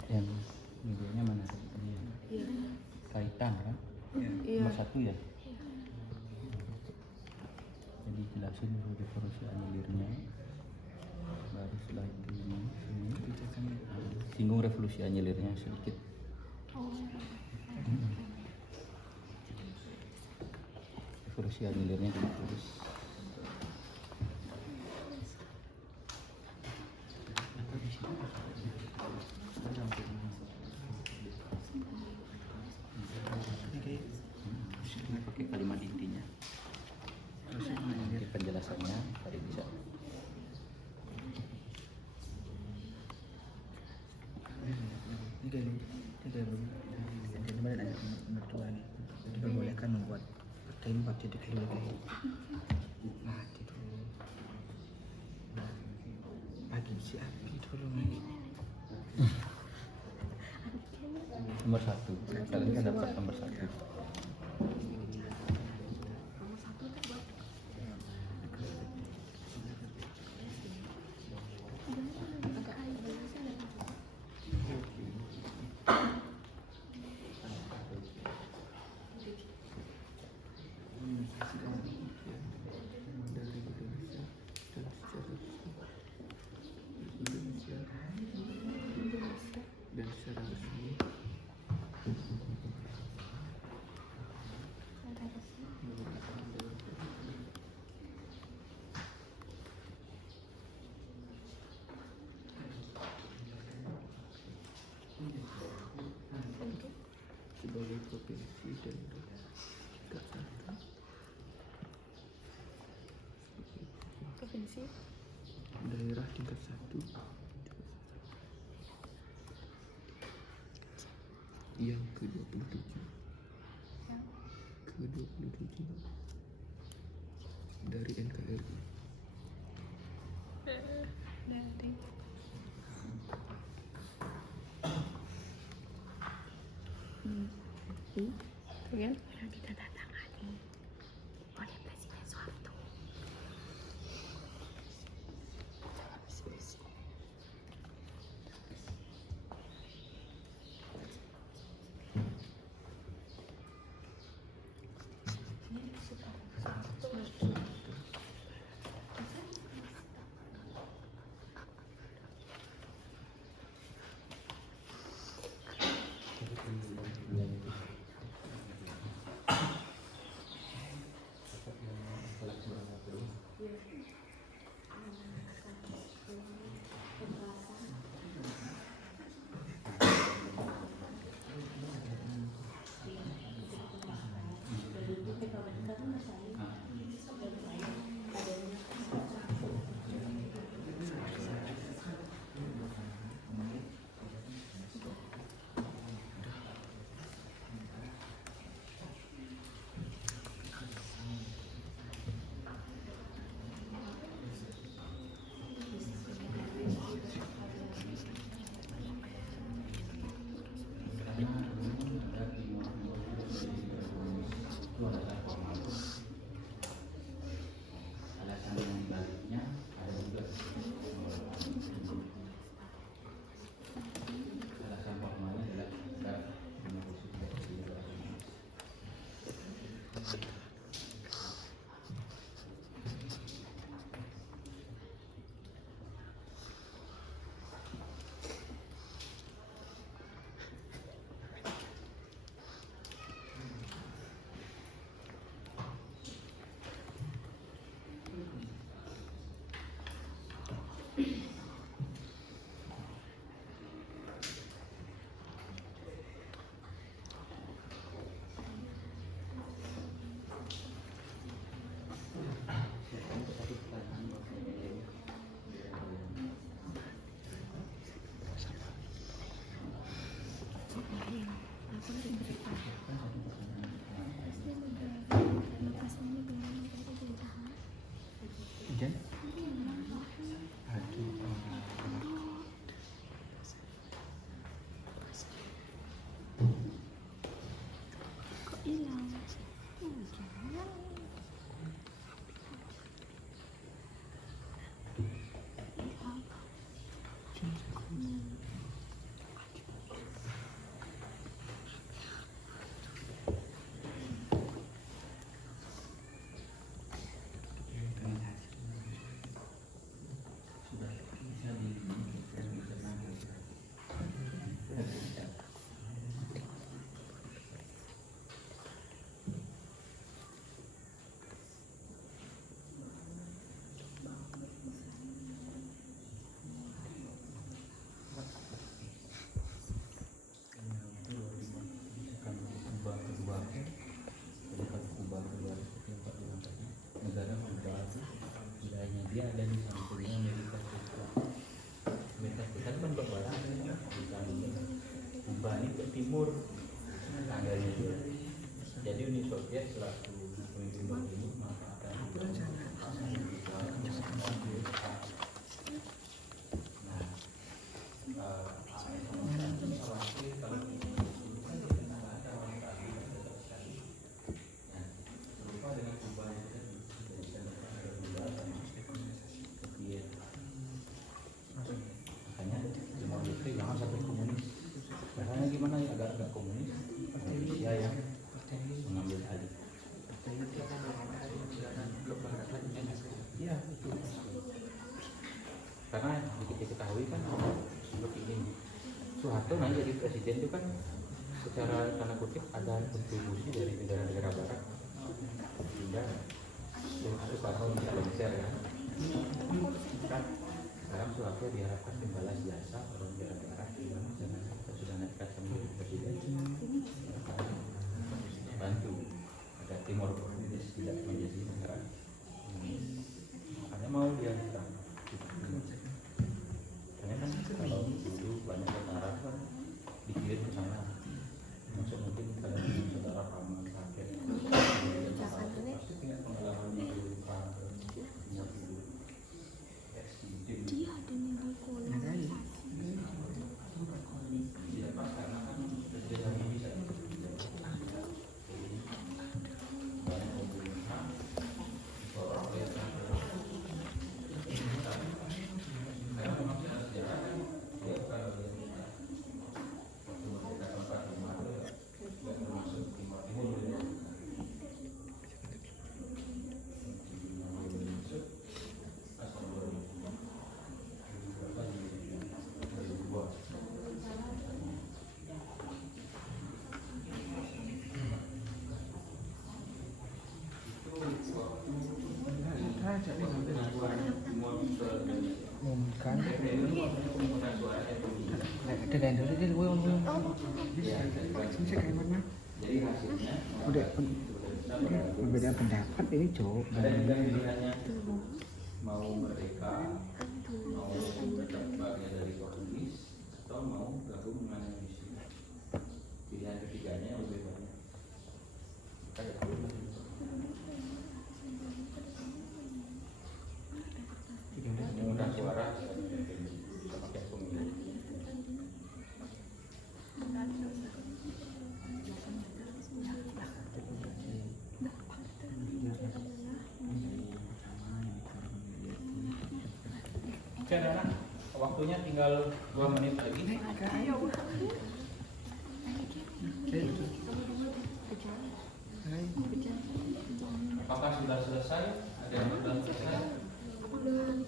Yang videonya mana? Iya. Kaitan kan? Iya. Nomor 1 ya? Jadi jelasin dulu definisi anilirnya. Baru setelah itu ini singgung revolusi anilirnya sedikit. Revolusi anilirnya ditulis. Ini pakai kalimat intinya. Nanti penjelasannya tadi bisa. Kemarin ada mertua nih diperbolehkan membuat partai di kelima kayak nah itu pagi si Abi dulu lagi Nomor 1. Kalian kan dapat nomor 1. dan secara resmi sebagai provinsi dan tingkat 1 Provinsi. daerah tingkat 1 yang ke-27 dari NKRI. Tuh kan? Yang ditandatangani oleh Presiden Soeharto. Jangan bisik-bisik. Alasan yang dibaliknya ada juga. Alasan formalnya adalah kita punya posisi dari Hujan? Aduh. Kok hilang? sudah bisa negara Kuba wilayahnya dia ada di sampingnya Amerika Serikat. Amerika Serikat kan berbalah di sampingnya Kuba ini ke timur tangganya dia. Jadi Uni Soviet selaku pemimpin bertimur maka akan makanya Timor Leste jangan sampai komunis. Caranya gimana ya agak komunis? Rusia yang mengambil alih. Iya itu. Karena kita ketahui kan seperti ini. Soeharto nanti jadi presiden itu kan secara tanda kutip ada kontribusi dari negara-negara barat sehingga Soeharto bisa lengser ya. Sekarang Soeharto diharapkan membalas jasa orang negara gimana dengan sudah nekat menjadi presiden bantu agar Timor Leste tidak menjadi negara makanya mau dia serang. Karena kan kalau dulu banyak tentara kan dikirim ke sana maksud mungkin kalau saudara paman kakek pasti punya pengalaman di perang Dia ada di kolonisasi. siapa karena kan presiden bisa suara semua suara Indonesia. Umumkan. Pemungutan suara FPI. Ada dan dulu dia gue ngomong. Ya, Bisa kayak mana? jadi hasilnya Udah berbeda pendapat ini cowok. ada juga pilihannya mau merdeka, mau tetap bagian dari Portugis, atau mau gabung dengan Indonesia. Pilihan ketiganya yang lebih banyak. Pemungutan suara kita pakai pemilu. Oke, anak, waktunya tinggal 2 menit lagi. Apakah sudah selesai? Ada yang belum selesai? Belum.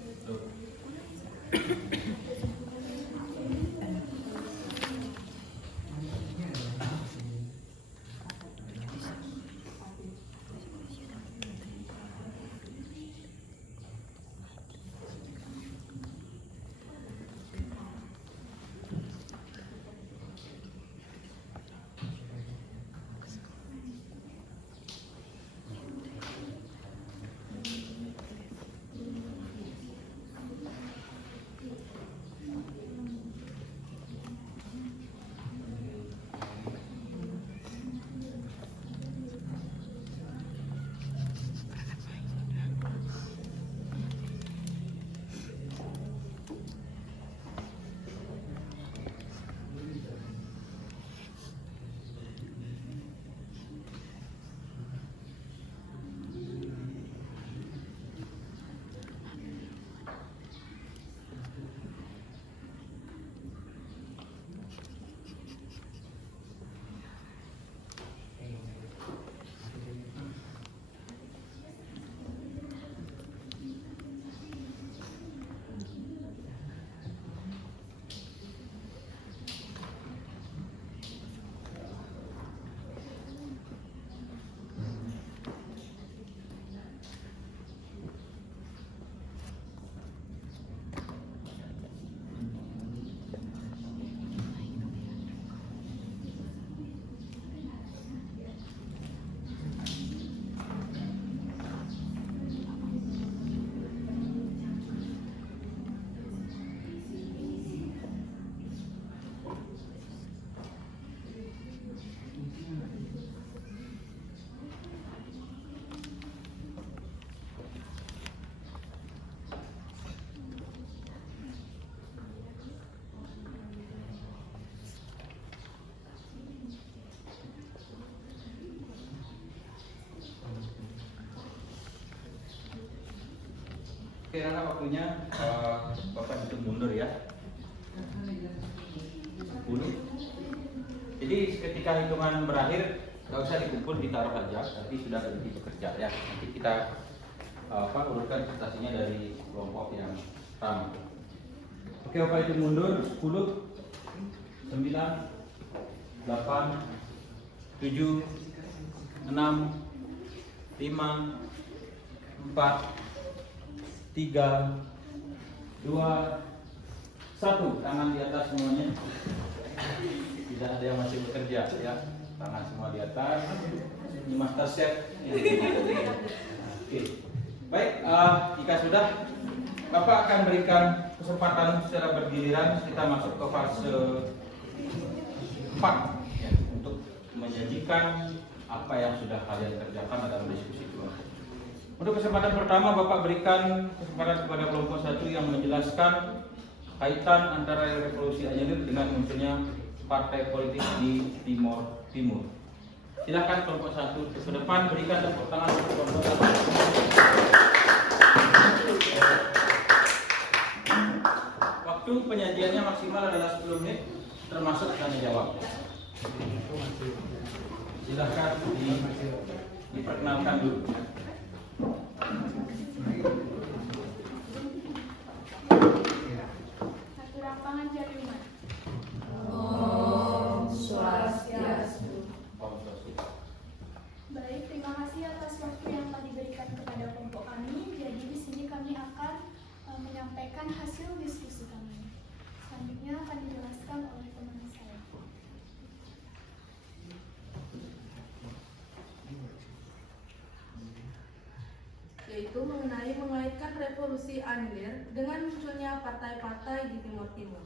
Oke, Nana, waktunya Bapak hitung mundur ya. 10. Jadi ketika hitungan berakhir, nggak usah dikumpul, ditaruh aja. Nanti sudah berhenti bekerja ya. Nanti kita urutkan prestasinya dari kelompok yang pertama. Oke, Bapak hitung mundur. 10, 9, 8, 7, 6, 5, 4, 3, 2, 1. Tangan di atas semuanya. Tidak ada yang masih bekerja ya. Tangan semua di atas. Ini master chef. Oke. Baik, jika sudah, Bapak akan berikan kesempatan secara bergiliran. Kita masuk ke fase 4 ya, untuk menyajikan apa yang sudah kalian kerjakan dalam diskusi itu. Untuk kesempatan pertama, Bapak berikan kesempatan kepada kelompok 1 yang menjelaskan kaitan antara revolusi Anyelir dengan munculnya partai politik di Timor Timur. Silakan kelompok 1 ke depan, berikan tepuk tangan untuk kelompok 1. Waktu penyajiannya maksimal adalah 10 menit, termasuk tanya jawab. Silakan diperkenalkan dulu. Satu rampangan jaringan. Om Swastiastu. Baik, terima kasih atas waktu yang telah diberikan kepada kelompok kami. Jadi di sini kami akan hasil diskusi kami. Selanjutnya akan dijelaskan oleh teman saya. Yaitu mengenai mengaitkan revolusi Anyer dengan munculnya partai-partai di Timur Timur.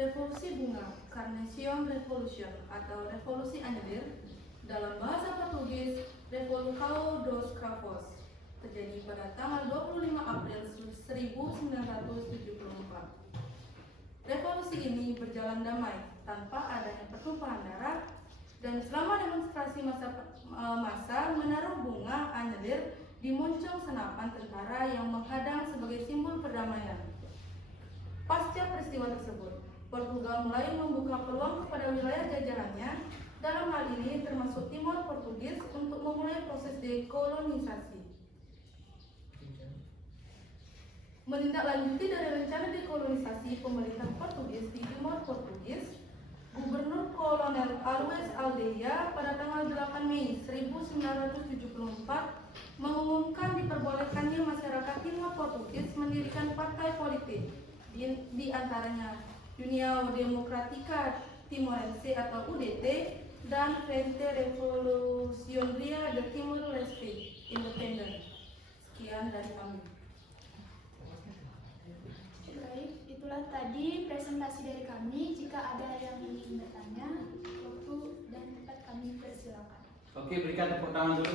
Revolusi bunga, Carnation Revolution atau Revolusi Anyer, dalam bahasa Portugis Revolução dos Cravos, terjadi pada tanggal 25 April 1974. Revolusi ini berjalan damai tanpa adanya pertumpahan darah, dan selama demonstrasi massa menaruh bunga Anyer di moncong senapan tentara yang menghadang sebagai simbol perdamaian. Pasca peristiwa tersebut, Portugal mulai membuka peluang kepada wilayah jajahannya, dalam hal ini termasuk Timor Portugis, untuk memulai proses dekolonisasi. Menindaklanjuti dari rencana dekolonisasi pemerintah Portugis di Timor Portugis, Gubernur Kolonel Alves Aldeia pada tanggal 8 Mei 1974 mengumumkan diperbolehkannya masyarakat Timor Portugis mendirikan partai politik, di antaranya União Democrática Timorense atau UDT dan Frente Revolucionária de Timor-Leste Independen. Sekian dari kami. Baik, itulah tadi presentasi dari kami. Jika ada yang ingin bertanya, waktu dan tempat kami persilakan. Oke, berikan tepuk tangan dulu.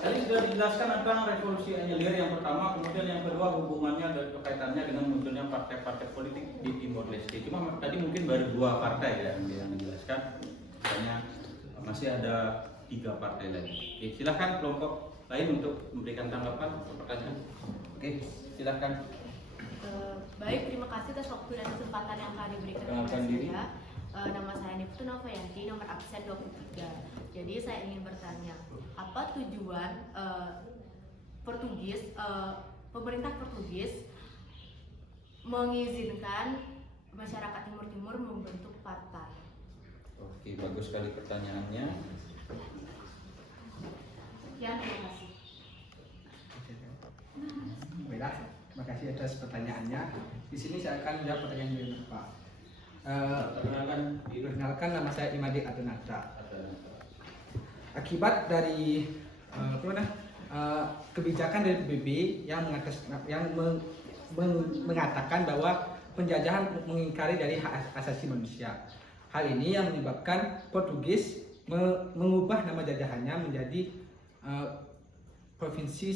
Tadi sudah dijelaskan tentang revolusi Anyer yang pertama, kemudian yang kedua hubungannya dan kaitannya dengan munculnya partai-partai politik di Timor Leste. Cuma tadi mungkin baru 2 partai ya yang dijelaskan, misalnya masih ada 3 partai lagi. Oke, silakan kelompok lain untuk memberikan tanggapan atau pertanyaan. Oke, silakan. Baik, terima kasih atas waktu dan kesempatan yang telah diberikan kepada Kenalkan diri. saya. Nama saya Niftu Novayanti, nomor absen 23. Jadi saya ingin bertanya, apa tujuan pemerintah Portugis mengizinkan masyarakat Timur Timur membentuk partai? Oke, bagus sekali pertanyaannya. Ya, terima kasih. Baiklah, terima kasih atas pertanyaannya. Di sini saya akan jawab pertanyaan dari Pak. Perkenalkan, nama saya Imadi Adenata. Akibat dari kebijakan dari PBB yang mengatakan bahwa penjajahan mengingkari dari hak asasi manusia. Hal ini yang menyebabkan Portugis mengubah nama jajahannya menjadi provinsi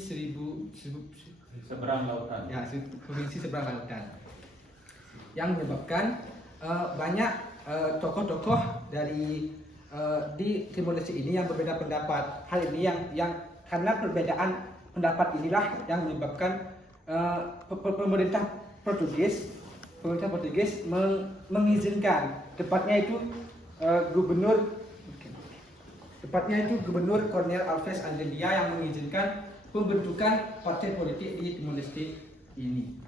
Seberang lautan. Ya, provinsi seberang lautan. Yang menyebabkan banyak tokoh-tokoh dari di Timor Leste ini yang berbeda pendapat. Hal ini yang karena perbedaan pendapat inilah yang menyebabkan pemerintah Portugis mengizinkan, tepatnya itu Gubernur Kolonel Alves Aldeia yang mengizinkan pembentukan partai politik di Timor Leste ini.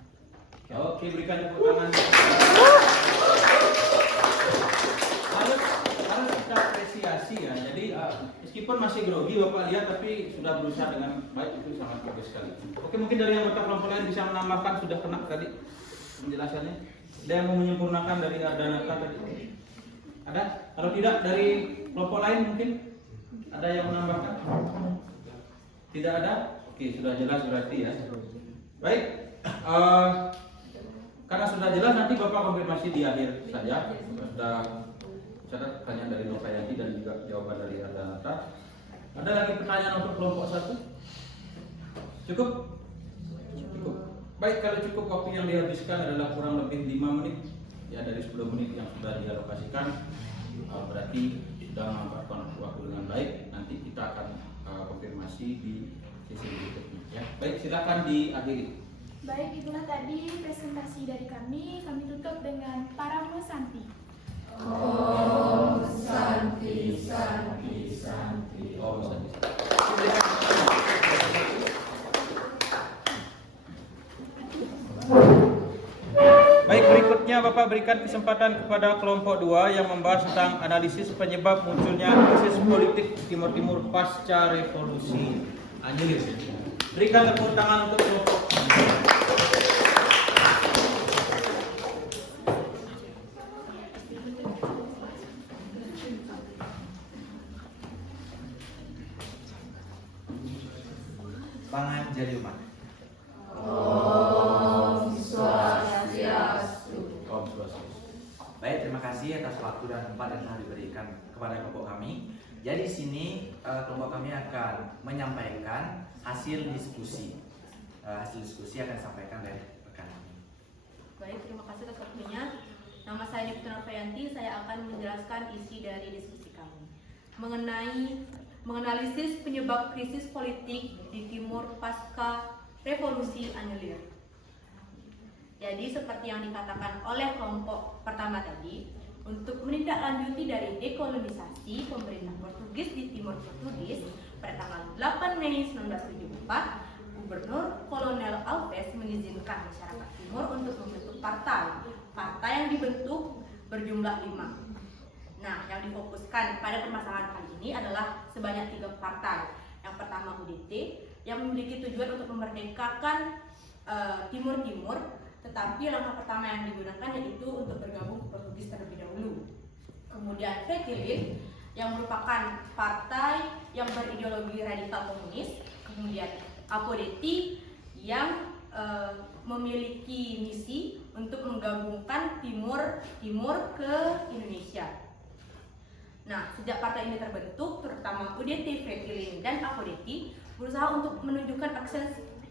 Oke, berikan tepuk tangan. Harus kita apresiasi ya. Jadi meskipun masih grogi Bapak lihat, tapi sudah berusaha dengan baik, itu sangat bagus sekali. Oke, mungkin dari anggota kelompok lain bisa menambahkan, sudah kena tadi penjelasannya. Ada yang mau menyempurnakan dari Ardanata tadi? Ada? Kalau tidak dari kelompok lain mungkin ada yang menambahkan? Tidak ada? Oke, sudah jelas berarti ya. Baik. Karena sudah jelas, nanti Bapak konfirmasi di akhir saja. Sudah catat pertanyaan dari Novayanti dan juga jawaban dari Ardanata. Ada lagi pertanyaan untuk kelompok 1? Cukup? Cukup. Baik, kalau cukup, waktu yang dihabiskan adalah kurang lebih 5 menit ya dari 10 menit yang sudah dialokasikan. Berarti sudah memanfaatkan waktu dengan baik. Nanti kita akan konfirmasi di sesi berikutnya ya. Baik, silakan diakhiri. Baik, itulah tadi presentasi dari kami. Kami tutup dengan Paramo Santi. Om Santi Santi Santi. Om Santi Santi. Baik, berikutnya Bapak Bapak berikan kesempatan kepada kelompok 2 yang membahas tentang analisis penyebab munculnya krisis politik Timur Timur pasca revolusi Anyelir. Berikan tepuk tangan untuk kelompok 2. Pangan jadi umat. Om Swastiastu. Baik, terima kasih atas waktu dan tempat yang telah diberikan kepada kelompok kami. Jadi di sini kelompok kami akan menyampaikan hasil diskusi. Hasil diskusi akan disampaikan dari rekan kami. Baik, terima kasih atas waktunya. Nama saya Nipta Nurfayanti, saya akan menjelaskan isi dari diskusi kami menganalisis penyebab krisis politik di Timur pasca revolusi Anyelir. Jadi seperti yang dikatakan oleh kelompok pertama tadi, untuk menindaklanjuti dari dekolonisasi pemerintah Portugis di Timur Portugis pada tanggal 8 Mei 1974, Gubernur Kolonel Alves mengizinkan masyarakat Timur untuk membentuk partai. Partai yang dibentuk berjumlah 5. Nah, yang difokuskan pada permasalahan kali ini adalah sebanyak 3 partai. Yang pertama UDT, yang memiliki tujuan untuk memerdekakan Timur-Timur, tetapi langkah pertama yang digunakan yaitu untuk bergabung ke Portugis terlebih dahulu. Kemudian Fretilin, yang merupakan partai yang berideologi radikal komunis. Kemudian Apodeti, yang memiliki misi untuk menggabungkan Timur ke Indonesia. Nah, sejak partai ini terbentuk, terutama UDT, Fretilin, dan Apodeti berusaha untuk menunjukkan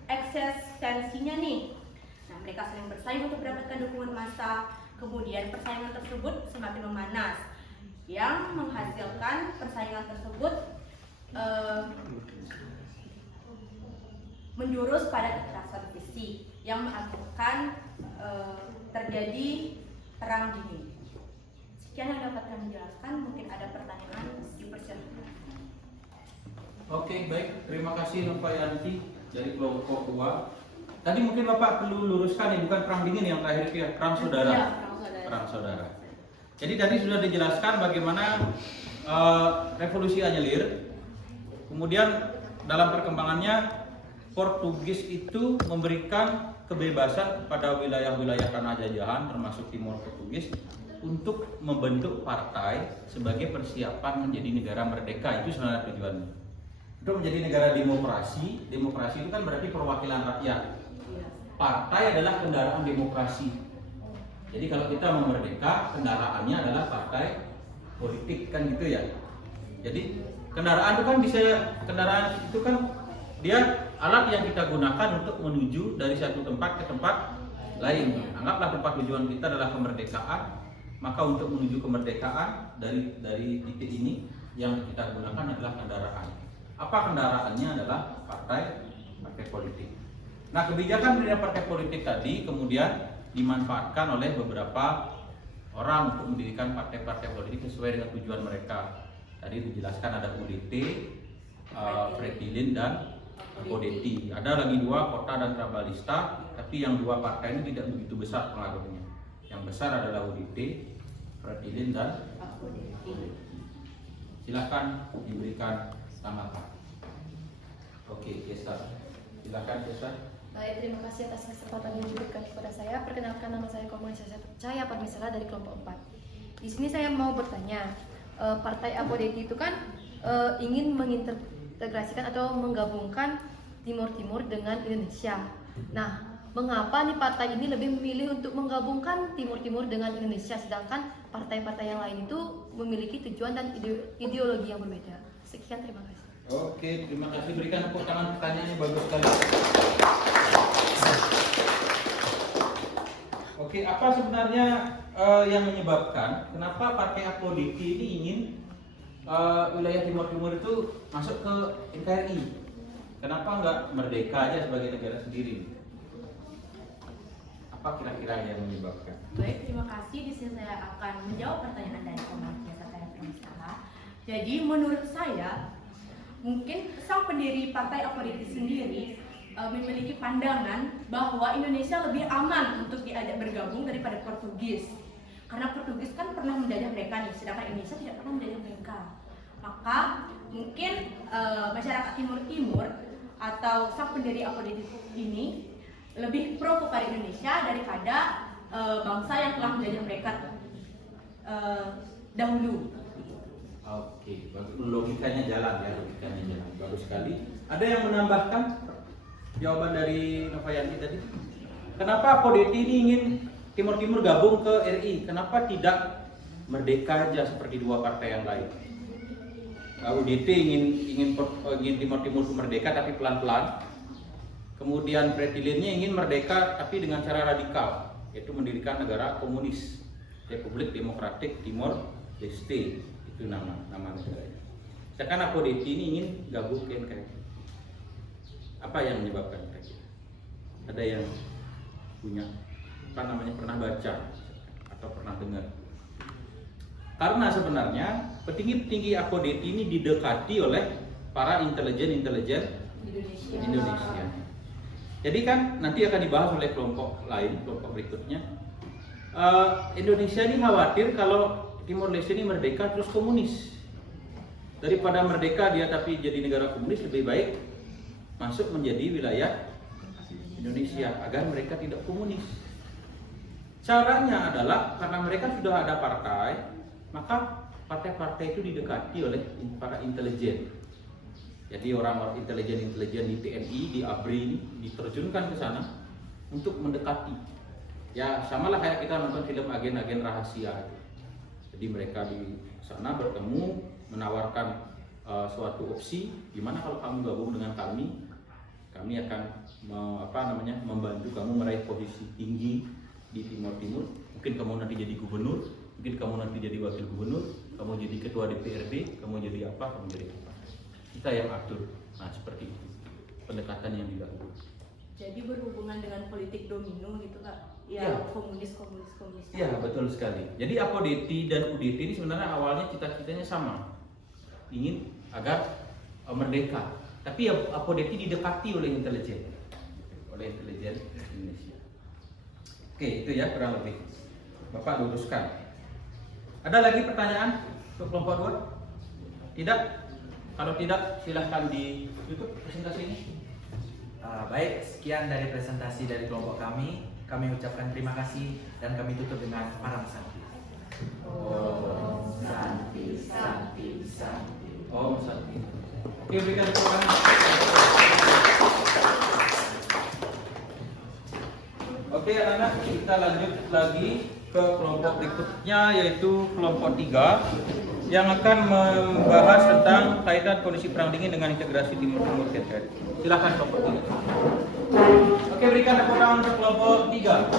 eksistensinya nih. Nah, mereka saling bersaing untuk mendapatkan dukungan massa. Kemudian persaingan tersebut semakin memanas, yang menghasilkan persaingan tersebut menjurus pada kekerasan fisik yang mengakibatkan terjadi perang dingin. Sekian yang dapat kami jelaskan. Mungkin ada pertanyaan, dipersilakan. Oke, baik. Terima kasih Nurfayanti dari kelompok 2. Tadi mungkin Bapak perlu luruskan ya, bukan perang dingin yang terakhir itu ya, perang saudara. Ya, Perang saudara. Jadi tadi sudah dijelaskan bagaimana revolusi Anyelir. Kemudian dalam perkembangannya Portugis itu memberikan kebebasan pada wilayah-wilayah tanah jajahan termasuk Timur Portugis untuk membentuk partai sebagai persiapan menjadi negara merdeka. Itu sebenarnya tujuannya. Untuk menjadi negara demokrasi, demokrasi itu kan berarti perwakilan rakyat. Partai adalah kendaraan demokrasi. Jadi kalau kita mau merdeka, kendaraannya adalah partai politik, kan gitu ya. Jadi kendaraan itu kan bisa, kendaraan itu kan dia alat yang kita gunakan untuk menuju dari satu tempat ke tempat lain. Anggaplah tempat tujuan kita adalah kemerdekaan. Maka untuk menuju kemerdekaan dari titik ini yang kita gunakan adalah kendaraan. Apa kendaraannya? Adalah partai politik. Nah, kebijakan dari partai politik tadi kemudian dimanfaatkan oleh beberapa orang untuk mendirikan partai-partai politik sesuai dengan tujuan mereka. Tadi dijelaskan ada UDT, Fretilin, dan Apodeti. Ada lagi 2, Kota dan Trabalista, tapi yang 2 partai ini tidak begitu besar pengaruhnya. Yang besar adalah UDT, Fretilin, dan Apodeti. Silakan diberikan tanggapan. Oke, Kesa. Silakan Kesa. Baik, terima kasih atas kesempatan yang diberikan kepada saya. Perkenalkan, nama saya Cahya Parmisela dari kelompok 4. Di sini saya mau bertanya, Partai Apodeti itu kan ingin mengintegrasikan atau menggabungkan Timur-Timur dengan Indonesia. Nah, mengapa nih partai ini lebih memilih untuk menggabungkan Timur-Timur dengan Indonesia, sedangkan partai-partai yang lain itu memiliki tujuan dan ideologi yang berbeda? Sekian, terima kasih. Oke, terima kasih. Berikan tepuk tangan, pertanyaannya bagus sekali. Oke, apa sebenarnya yang menyebabkan kenapa Partai Apodeti ini ingin wilayah Timur-Timur itu masuk ke NKRI? Kenapa nggak merdeka aja sebagai negara sendiri? Apa kira-kira yang menyebabkan? Baik, terima kasih. Di sini saya akan menjawab pertanyaan dari pemerhati saya Parmisela. Jadi menurut saya, mungkin sang pendiri Partai Apodeti sendiri memiliki pandangan bahwa Indonesia lebih aman untuk diajak bergabung daripada Portugis. Karena Portugis kan pernah menjajah mereka nih, sedangkan Indonesia tidak pernah menjajah mereka. Maka mungkin masyarakat Timur atau sang pendiri APODETI ini lebih pro kepada Indonesia daripada bangsa yang telah menjajah mereka dahulu. Oke, logikanya jalan ya, bagus sekali. Ada yang menambahkan jawaban dari Novayanti tadi? Kenapa APODETI ini ingin Timur Timur gabung ke RI? Kenapa tidak merdeka aja seperti dua partai yang lain? UDT ingin Timur Timur merdeka tapi pelan-pelan. Kemudian Pretilinnya ingin merdeka tapi dengan cara radikal, yaitu mendirikan negara komunis, Republik Demokratik Timor Leste, itu nama negaranya. Sedangkan APODETI ini ingin gabung ke NKRI. Apa yang menyebabkan kira-kira? Ada yang punya pernah baca atau pernah dengar? Karena sebenarnya petinggi-petinggi APODETI ini didekati oleh para intelijen Indonesia. Jadi kan nanti akan dibahas oleh kelompok lain, kelompok berikutnya. Indonesia ini khawatir kalau Timor Leste ini merdeka terus komunis. Daripada merdeka dia tapi jadi negara komunis, lebih baik masuk menjadi wilayah Indonesia agar mereka tidak komunis. Caranya adalah karena mereka sudah ada partai, maka partai-partai itu didekati oleh para intelijen. Jadi orang-orang intelijen di TNI, di ABRI ini diterjunkan ke sana untuk mendekati. Ya samalah kayak kita nonton film agen-agen rahasia. Jadi mereka di sana bertemu, menawarkan suatu opsi, gimana kalau kamu gabung dengan kami akan membantu kamu meraih posisi tinggi di Timur Timur. Mungkin kamu nanti jadi gubernur, mungkin kamu nanti jadi wakil gubernur, kamu jadi ketua DPRD, kamu jadi apa, kamu jadi apa. Kita yang atur. Nah seperti itu pendekatan yang dilakukan. Jadi berhubungan dengan politik domino gitu Kak? Ya. Komunis. Iya betul sekali. Jadi APODETI dan UDT ini sebenarnya awalnya cita-citanya sama, ingin agar merdeka. Tapi ya APODETI didekati oleh intelijen Indonesia. Oke itu ya kurang lebih. Bapak luruskan. Ada lagi pertanyaan untuk kelompok 2? Tidak? Kalau tidak silahkan ditutup presentasi ini. Baik, sekian dari presentasi dari kelompok kami. Kami ucapkan terima kasih dan kami tutup dengan Param Santi. Om Santi, Santi, Santi. Om Santi. Oke, berikan tepuk tangan. Oke anak-anak, kita lanjut lagi ke kelompok berikutnya yaitu kelompok 3 yang akan membahas tentang kaitan kondisi perang dingin dengan integrasi Timur Timur KTRI. Silakan kelompok 3. Oke, berikan tepuk tangan untuk kelompok 3.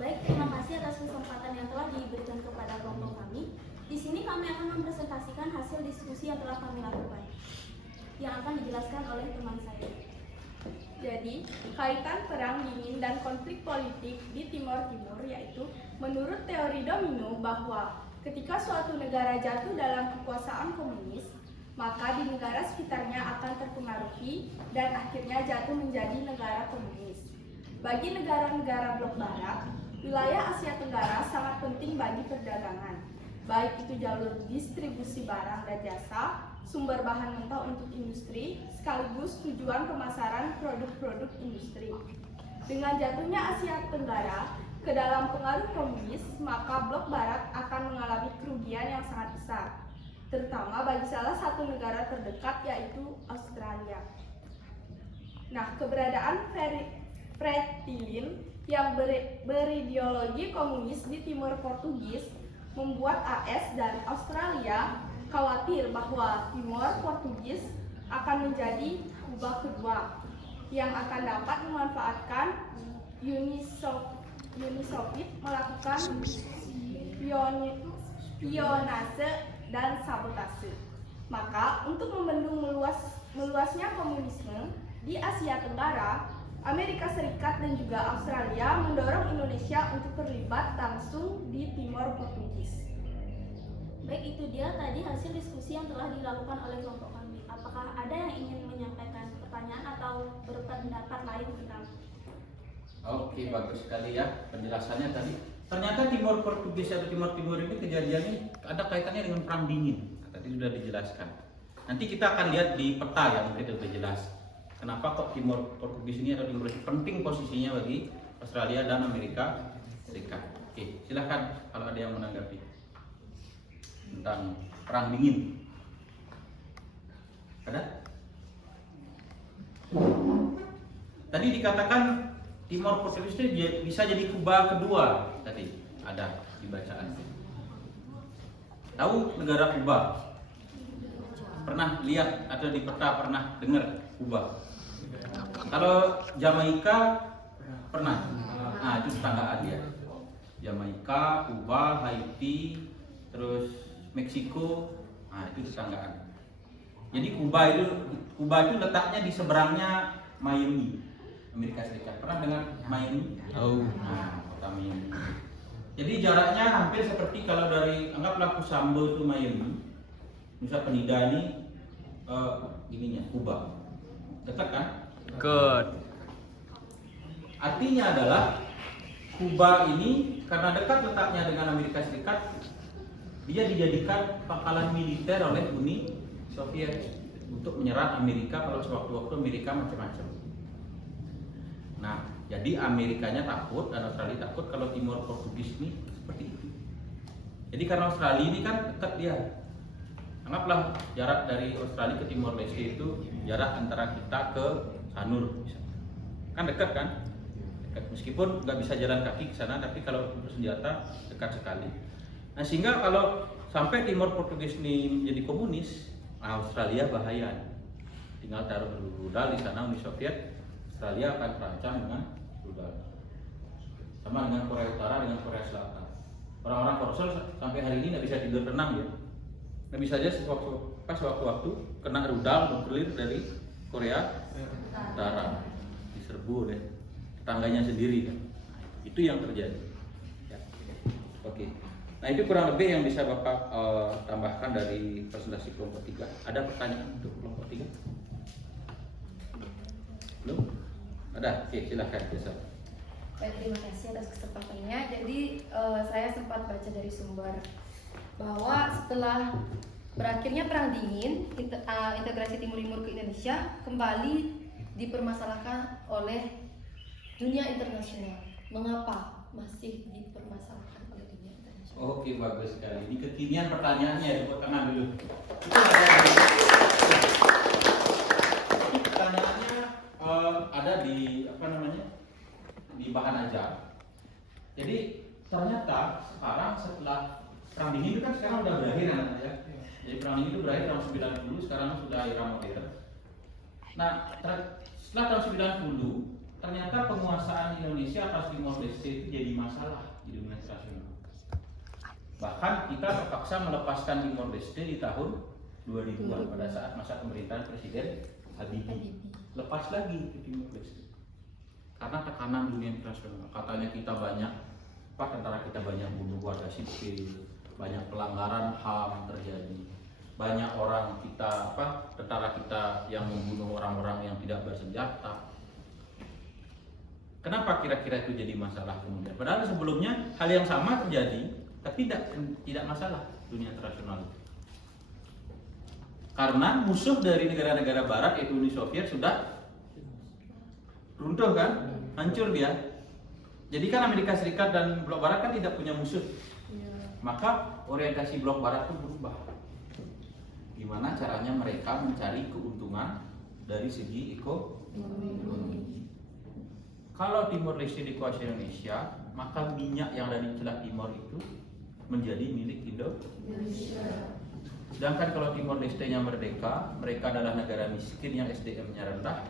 Baik, terima kasih atas kesempatan yang telah diberikan kepada kelompok kami. Di sini kami akan mempresentasikan hasil diskusi yang telah kami lakukan, yang akan dijelaskan oleh teman saya. Jadi, kaitan perang dingin dan konflik politik di Timor Timur yaitu menurut teori domino bahwa ketika suatu negara jatuh dalam kekuasaan komunis, maka di negara sekitarnya akan terpengaruhi dan akhirnya jatuh menjadi negara komunis. Bagi negara-negara blok barat, wilayah Asia Tenggara sangat penting bagi perdagangan, baik itu jalur distribusi barang dan jasa, sumber bahan mentah untuk industri, sekaligus tujuan pemasaran produk-produk industri. Dengan jatuhnya Asia Tenggara ke dalam pengaruh komunis, maka blok barat akan mengalami kerugian yang sangat besar, terutama bagi salah satu negara terdekat yaitu Australia. Nah, keberadaan Fretilin yang berideologi komunis di Timor Portugis membuat AS dan Australia khawatir bahwa Timor Portugis akan menjadi kubah kedua yang akan dapat memanfaatkan Uni Soviet melakukan spionase dan sabotase. Maka untuk membendung meluasnya komunisme, Di Asia Tenggara, Amerika Serikat dan juga Australia mendorong Indonesia untuk terlibat langsung di Timor Portugis. Baik, itu dia tadi hasil diskusi yang telah dilakukan oleh kelompok kami. Apakah ada yang ingin menyampaikan pertanyaan atau berpendapat lain tentang? Oke, bagus sekali ya penjelasannya tadi. Ternyata Timor Portugis atau Timor Timur ini kejadiannya ada kaitannya dengan perang dingin. Tadi sudah dijelaskan. Nanti kita akan lihat di peta yang mungkin lebih jelas. Kenapa kok Timor Portugis ini atau Timor penting posisinya bagi Australia dan Amerika Serikat. Oke, silahkan kalau ada yang menanggapi tentang perang dingin. Ada? Tadi dikatakan Timor Portugis itu bisa jadi Kuba kedua. Tadi ada di bacaan. Tahu negara Kuba? Pernah lihat atau di peta pernah dengar Kuba? Kalau Jamaika pernah? Nah, itu tetanggaan dia. Jamaika, Kuba, Haiti, terus Meksiko, nah itu tetanggaan. Jadi Kuba itu letaknya di seberangnya Miami, Amerika Serikat. Pernah dengar Miami? Oh. Nah, kota Miami. Jadi jaraknya hampir seperti kalau dari anggaplah Kusambo itu Miami, Nusa Penida ini ininya Kuba. Dekat kan? Good. Artinya adalah Kuba ini karena dekat letaknya dengan Amerika Serikat, dia dijadikan pangkalan militer oleh Uni Soviet untuk menyerang Amerika kalau sewaktu-waktu Amerika macam-macam. Nah, jadi Amerikanya takut dan Australia takut kalau Timor Portugis ini seperti itu. Jadi karena Australia ini kan dekat dia. Anggaplah jarak dari Australia ke Timor Leste itu jarak antara kita ke Sanur misalnya. Kan dekat kan? Dekat. Meskipun nggak bisa jalan kaki ke sana, tapi kalau bersenjata dekat sekali. Nah, sehingga kalau sampai Timor Portugis ini menjadi komunis, Australia bahaya. Tinggal taruh rudal di sana Uni Soviet, Australia akan terancam dengan rudal. Sama dengan Korea Utara dengan Korea Selatan. Orang-orang Korsel sampai hari ini nggak bisa tidur tenang ya. Nggak bisa aja sewaktu-waktu kena rudal nuklir dari Korea Utara, diserbu oleh tetangganya sendiri kan. Nah, itu yang terjadi. Ya. Oke. Nah, itu kurang lebih yang bisa Bapak tambahkan dari presentasi kelompok 3. Ada pertanyaan untuk kelompok 3? Belum? Ada? Oke, silahkan Desa. Baik, terima kasih atas kesempatannya. Jadi saya sempat baca dari sumber bahwa setelah berakhirnya perang dingin, integrasi Timur-Timur ke Indonesia kembali dipermasalahkan oleh dunia internasional. Mengapa masih dipermasalahkan oleh dunia internasional? Oke, bagus sekali. Ini kekinian pertanyaannya, tepuk tangan dulu. Pertanyaannya ada di di bahan ajar. Jadi ternyata sekarang setelah perang dingin itu kan sekarang udah berakhir ya. Jadi perang dingin itu berakhir tahun 90, sekarang sudah era modern. Nah, setelah tahun 90, ternyata penguasaan Indonesia atas Timor Leste itu jadi masalah di dunia internasional. Bahkan kita terpaksa melepaskan Timor Leste di tahun 2000-an pada saat masa pemerintahan Presiden Habibie. Lepas lagi ke Timor Leste. Karena tekanan dunia internasional. Katanya kita banyak, tentara kita banyak bunuh warga sipil, banyak pelanggaran HAM terjadi. Banyak orang kita, tentara kita yang membunuh orang-orang yang tidak bersenjata. Kenapa kira-kira itu jadi masalah kemudian? Padahal sebelumnya hal yang sama terjadi, tapi tidak masalah dunia internasional. Karena musuh dari negara-negara barat yaitu Uni Soviet sudah runtuh kan, hancur dia. Jadi kan Amerika Serikat dan Blok Barat kan tidak punya musuh. Maka orientasi Blok Barat itu berubah. Gimana caranya mereka mencari keuntungan dari segi ekonomi. Kalau Timor Leste dikuasai Indonesia, maka minyak yang dari Celah Timor itu menjadi milik Indonesia. Sedangkan kalau Timor Leste-nya merdeka, mereka adalah negara miskin yang SDM-nya rendah,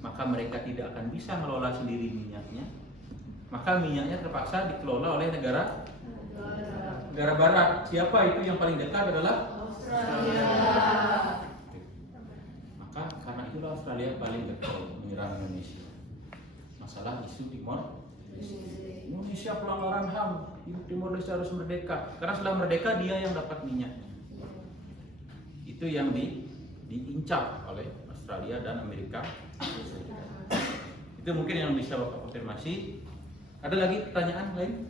maka mereka tidak akan bisa mengelola sendiri minyaknya. Maka minyaknya terpaksa dikelola oleh negara barat. Siapa itu yang paling dekat adalah Australia. Maka karena itu itulah Australia paling getol menyerang Indonesia. Masalah isu Timor Indonesia pelanggaran HAM, Timor Leste harus merdeka. Karena setelah merdeka dia yang dapat minyak. Itu yang diincar oleh Australia dan Amerika Serikat. Itu mungkin yang bisa Bapak konfirmasi. Ada lagi pertanyaan lain?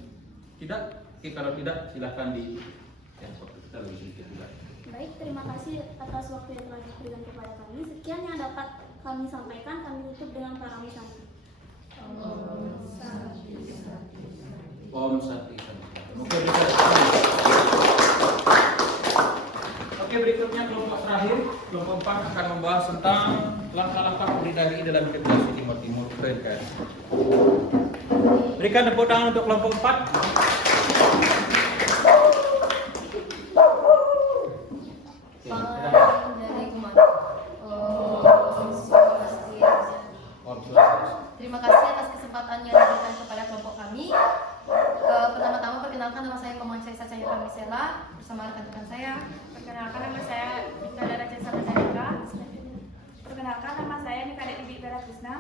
Tidak? Oke, kalau tidak silahkan kita lebih sedikit juga. Baik, terima kasih atas waktu yang telah diberikan kepada kami. Sekian yang dapat kami sampaikan, kami tutup dengan para misanti. Om Santi Santi. Oke, berikutnya kelompok terakhir, kelompok 4 akan membahas tentang langkah-langkah PRIDARI dalam integrasi Timur Timur ke NKRI. Berikan tepuk tangan untuk kelompok 4. Terima kasih atas kesempatan yang diberikan kepada kelompok kami. Pertama-tama perkenalkan nama saya Komandan Cahaya Pamisela bersama rekan-rekan saya. Perkenalkan nama saya Nikada Raja Sarjana. Perkenalkan nama saya Nikada Ibi Beratusna.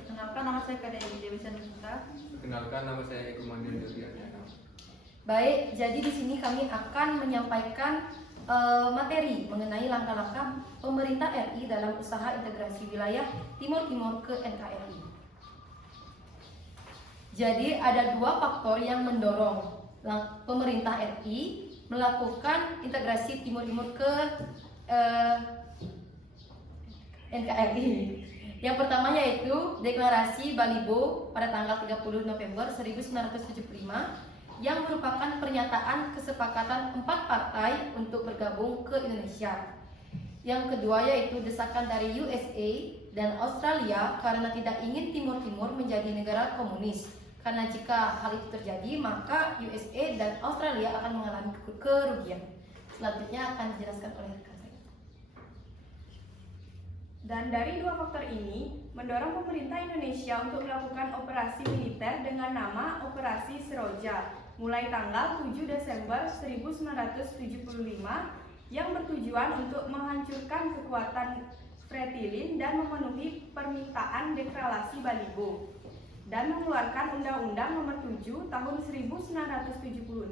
Perkenalkan nama saya Kada Ibi Dewi Sanusita. Perkenalkan nama saya Eko Mandir Yogyaknya. Baik, jadi di sini kami akan menyampaikan materi mengenai langkah-langkah pemerintah RI dalam usaha integrasi wilayah Timur Timur ke NKRI. Jadi ada dua faktor yang mendorong pemerintah RI melakukan integrasi Timur Timur ke NKRI. Yang pertama yaitu Deklarasi Balibo pada tanggal 30 November 1975 yang merupakan pernyataan kesepakatan 4 partai untuk bergabung ke Indonesia. Yang kedua yaitu desakan dari USA dan Australia karena tidak ingin Timur Timur menjadi negara komunis. Karena jika hal itu terjadi, maka USA dan Australia akan mengalami kerugian. Selanjutnya akan dijelaskan oleh rekan saya. Dan dari dua faktor ini, mendorong pemerintah Indonesia untuk melakukan operasi militer dengan nama Operasi Seroja mulai tanggal 7 Desember 1975 yang bertujuan untuk menghancurkan kekuatan Fretilin dan memenuhi permintaan Deklarasi Balibo dan mengeluarkan Undang-Undang Nomor 7 Tahun 1976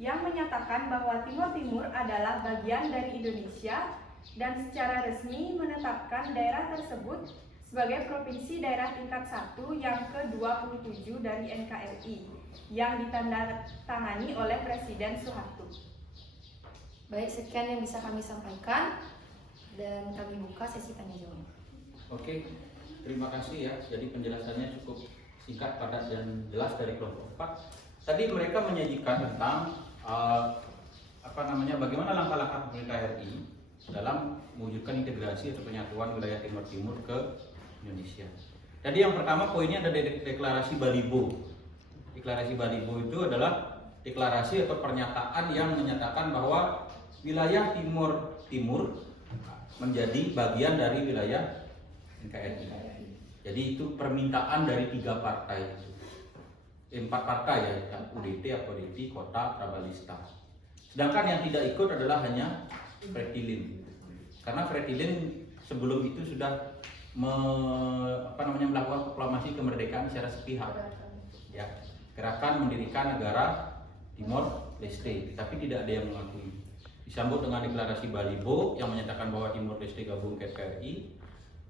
yang menyatakan bahwa Timor Timur adalah bagian dari Indonesia dan secara resmi menetapkan daerah tersebut sebagai provinsi daerah tingkat 1 yang ke-27 dari NKRI yang ditandatangani oleh Presiden Soeharto. Baik, sekian yang bisa kami sampaikan dan kami buka sesi tanya jawab. Oke, terima kasih ya. Jadi penjelasannya cukup singkat, padat dan jelas dari kelompok 4. Tadi mereka menyajikan tentang bagaimana langkah-langkah pemerintah RI dalam mewujudkan integrasi atau penyatuan wilayah Timur Timur ke Indonesia. Tadi yang pertama poinnya ada Deklarasi Balibo. Deklarasi Balibo itu adalah deklarasi atau pernyataan yang menyatakan bahwa wilayah Timur Timur menjadi bagian dari wilayah NKRI. Jadi itu permintaan dari 3 partai, 4 partai ya, UDT, APODT, Kota, Prabalista. Sedangkan yang tidak ikut adalah hanya Fretilin. Karena Fretilin sebelum itu sudah melakukan proklamasi kemerdekaan secara sepihak. Ya, gerakan mendirikan negara Timor Leste, tapi tidak ada yang mengakui. Disambut dengan Deklarasi Balibo yang menyatakan bahwa Timor Leste gabung ke NKRI.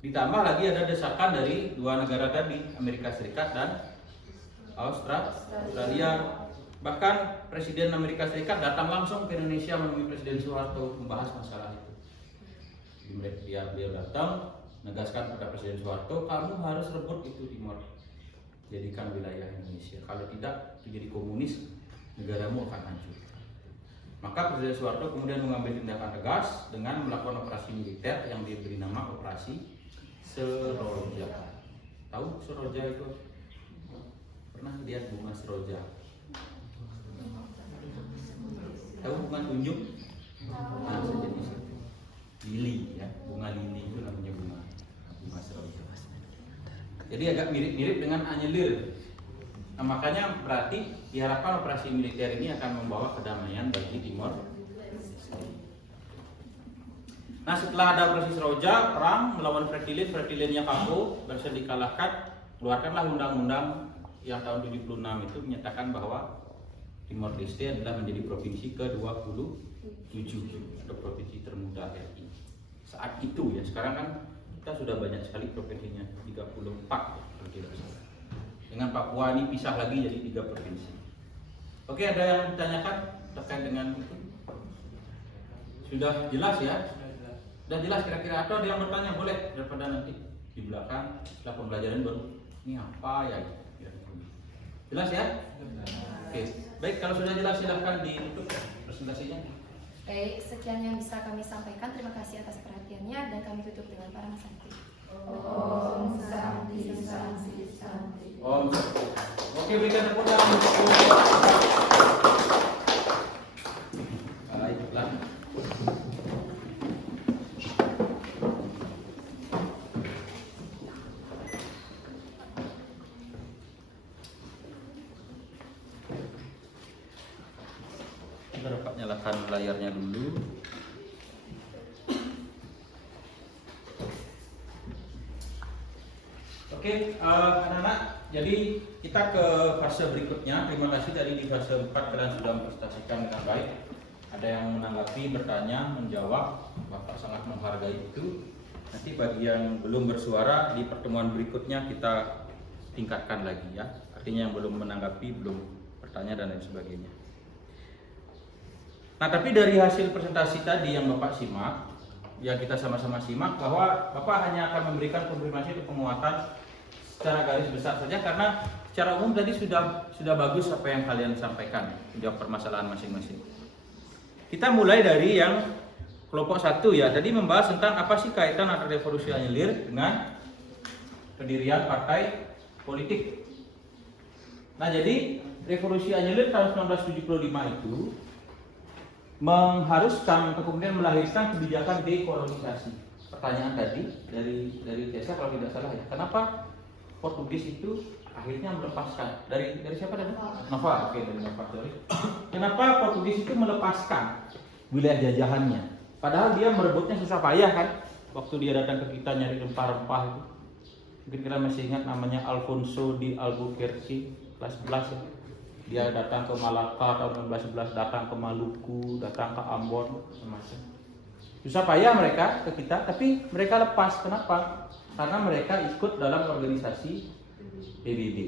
Ditambah lagi ada desakan dari 2 negara tadi, Amerika Serikat dan Australia. Bahkan Presiden Amerika Serikat datang langsung ke Indonesia menemui Presiden Soeharto membahas masalah itu. Beliau datang menegaskan kepada Presiden Soeharto, kamu harus rebut itu Timor, jadikan wilayah Indonesia. Kalau tidak, menjadi komunis, negaramu akan hancur. Maka Presiden Soeharto kemudian mengambil tindakan tegas dengan melakukan operasi militer yang diberi nama Operasi Seroja. Tahu Seroja itu? Pernah lihat bunga seroja? Tahu bunga tunjuk? Nah, sejenis itu. Lili ya, bunga lili itu namanya bunga seroja. Jadi agak mirip-mirip dengan anyelir. Nah, makanya berarti diharapkan operasi militer ini akan membawa kedamaian bagi Timor. Nah setelah ada operasi Seroja, perang melawan Fretilin-nya kabur, berhasil dikalahkan, keluarkanlah undang-undang yang tahun 76 itu menyatakan bahwa Timor Leste adalah menjadi provinsi ke-27 atau provinsi termuda RI. Saat itu ya, sekarang kan kita sudah banyak sekali provinsinya, 34 kalau tidak salah. Dengan Papua ini pisah lagi jadi 3 provinsi. Oke, ada yang ditanyakan terkait dengan itu? Sudah jelas ya? Sudah jelas kira-kira, atau ada yang bertanya boleh daripada nanti di belakang setelah pembelajaran baru ini apa ya? Jelas ya? Oke, baik kalau sudah jelas silahkan ditutup presentasinya. Baik, sekian yang bisa kami sampaikan. Terima kasih atas perhatiannya dan kami tutup dengan para santi. Om Santi Santi Santi. Om Santi. Oke, berikan tepuk tangan untuk baiklah. Kita dapat nyalakan layarnya dulu. Oke, anak-anak, jadi kita ke fase berikutnya. Terima kasih tadi di fase 4 kalian sudah mempresentasikan dengan baik. Ada yang menanggapi, bertanya, menjawab. Bapak sangat menghargai itu. Nanti bagi yang belum bersuara di pertemuan berikutnya kita tingkatkan lagi ya. Artinya yang belum menanggapi, belum bertanya dan lain sebagainya. Nah, tapi dari hasil presentasi tadi yang Bapak simak, yang kita sama-sama simak, bahwa Bapak hanya akan memberikan konfirmasi atau penguatan secara garis besar saja, karena secara umum tadi sudah bagus apa yang kalian sampaikan, menjawab permasalahan masing-masing. Kita mulai dari yang kelompok 1 ya, tadi membahas tentang apa sih kaitan antara revolusi anyelir dengan pendirian partai politik. Nah, jadi revolusi anyelir tahun 1975 itu mengharuskan atau kemudian melahirkan kebijakan dekolonisasi. Pertanyaan tadi dari Tessa kalau tidak salah ya, kenapa Portugis itu akhirnya melepaskan dari siapa tadi? Nova. Oke, dari Nova. Kenapa Portugis itu melepaskan wilayah jajahannya? Padahal dia merebutnya susah payah kan? Waktu dia datang ke kita nyari rempah-rempah itu. Mungkin kita masih ingat namanya Alfonso di Albuquerque, kelas 11 ya. Dia datang ke Malaka tahun 1911, datang ke Maluku, datang ke Ambon, semacam. Susah payah mereka ke kita, tapi mereka lepas. Kenapa? Karena mereka ikut dalam organisasi PBB,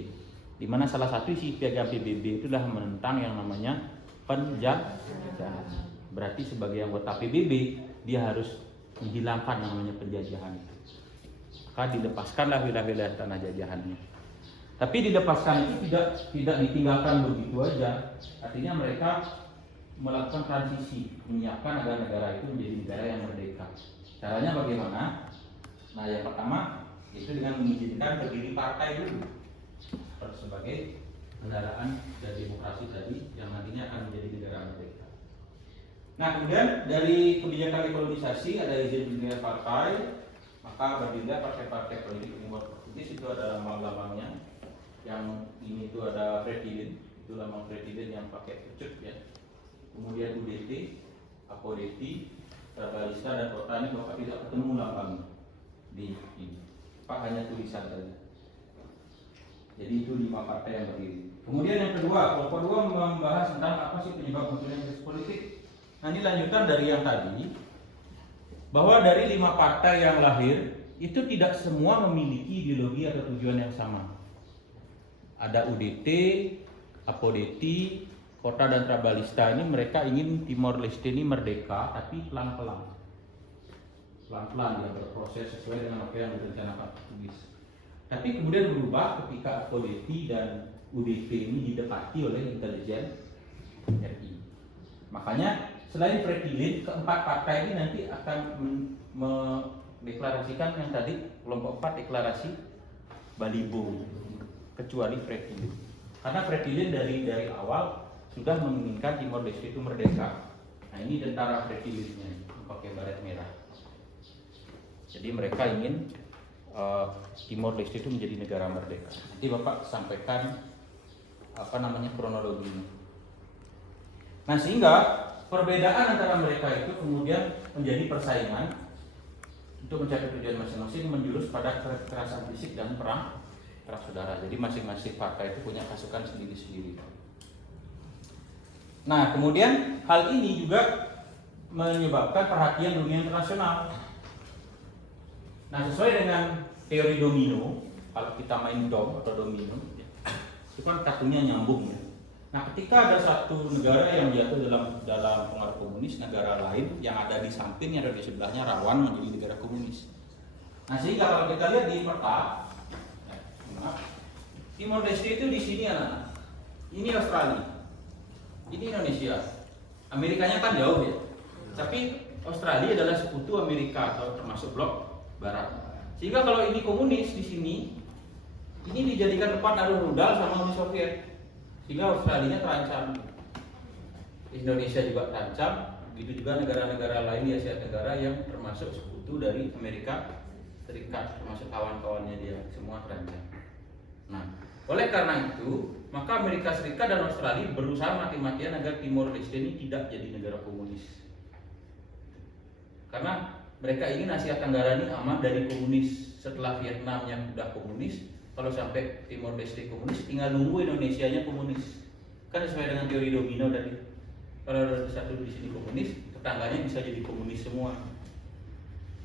di mana salah satu isi piagam PBB itu adalah menentang yang namanya penjajahan. Berarti sebagai anggota PBB dia harus menghilangkan yang namanya penjajahan itu. Maka dilepaskanlah wilayah-wilayah tanah jajahannya. Tapi dilepaskan itu tidak ditinggalkan begitu aja. Artinya mereka melakukan transisi, menyiapkan agar negara itu menjadi negara yang merdeka. Caranya bagaimana? Nah, yang pertama itu dengan mengizinkan berdiri partai dulu sebagai kendaraan dan demokrasi tadi yang nantinya akan menjadi negara merdeka. Nah, kemudian dari kebijakan dekolonisasi ada izin berdirinya partai, maka berdirilah partai-partai politik Timor Portugis. Itu ada lambang-lambangnya. Yang ini itu ada Fretilin, itu lambang Fretilin yang pakai pecut ya. Kemudian UDT, Apodeti, Trabalista dan Kota ini Bapak tidak ketemu lambangnya di ini. Pak hanya tulisan saja. Jadi itu 5 partai yang berdiri. Kemudian yang kedua, kelompok 2 membahas tentang apa sih penyebab munculnya krisis politik. Nah, ini lanjutan dari yang tadi, bahwa dari 5 partai yang lahir itu tidak semua memiliki ideologi atau tujuan yang sama. Ada UDT, Apodeti, Kota dan Trabalista ini mereka ingin Timor Leste ini merdeka, tapi pelan-pelan. Pelan-pelan dia berproses sesuai dengan apa yang direncanakan Portugis. Tapi kemudian berubah ketika Apodeti dan UDT ini didekati oleh intelijen RI. Makanya selain Fretilin, keempat partai ini nanti akan mendeklarasikan yang tadi kelompok 4 deklarasi Balibo, kecuali Fretilin. Karena Fretilin dari awal sudah menginginkan Timor Leste itu merdeka. Nah, ini tentara Fretilinnya pakai baret merah. Jadi mereka ingin Timor Leste itu menjadi negara merdeka. Nanti Bapak sampaikan kronologinya. Nah, sehingga perbedaan antara mereka itu kemudian menjadi persaingan untuk mencapai tujuan masing-masing menjurus pada kekerasan fisik dan perang saudara. Jadi masing-masing partai itu punya pasukan sendiri-sendiri. Nah, kemudian hal ini juga menyebabkan perhatian dunia internasional. Nah, sesuai dengan teori domino, kalau kita main dom atau domino, itu kan kartunya nyambung ya. Nah, ketika ada satu negara yang jatuh dalam pengaruh komunis, negara lain yang ada di sampingnya atau di sebelahnya rawan menjadi negara komunis. Nah, sehingga kalau kita lihat di peta, Timor Leste itu di sini anak. Ini Australia, ini Indonesia. Amerikanya kan jauh ya. Tapi Australia adalah sekutu Amerika atau termasuk blok Barat. Sehingga kalau ini komunis di sini, ini dijadikan tempat naruh rudal sama Uni Soviet. Sehingga Australia terancam, Indonesia juga terancam, begitu juga negara-negara lain di Asia Tenggara yang termasuk sekutu dari Amerika Serikat, termasuk kawan-kawannya dia, semua terancam. Nah, oleh karena itu, maka Amerika Serikat dan Australia berusaha mati-matian agar Timor Leste ini tidak jadi negara komunis. Karena mereka ingin Asia Tenggara ini aman dari komunis. Setelah Vietnam yang sudah komunis, kalau sampai Timor Leste komunis, tinggal nunggu Indonesianya komunis. Kan sesuai dengan teori domino tadi. Kalau ada satu di sini komunis, tetangganya bisa jadi komunis semua.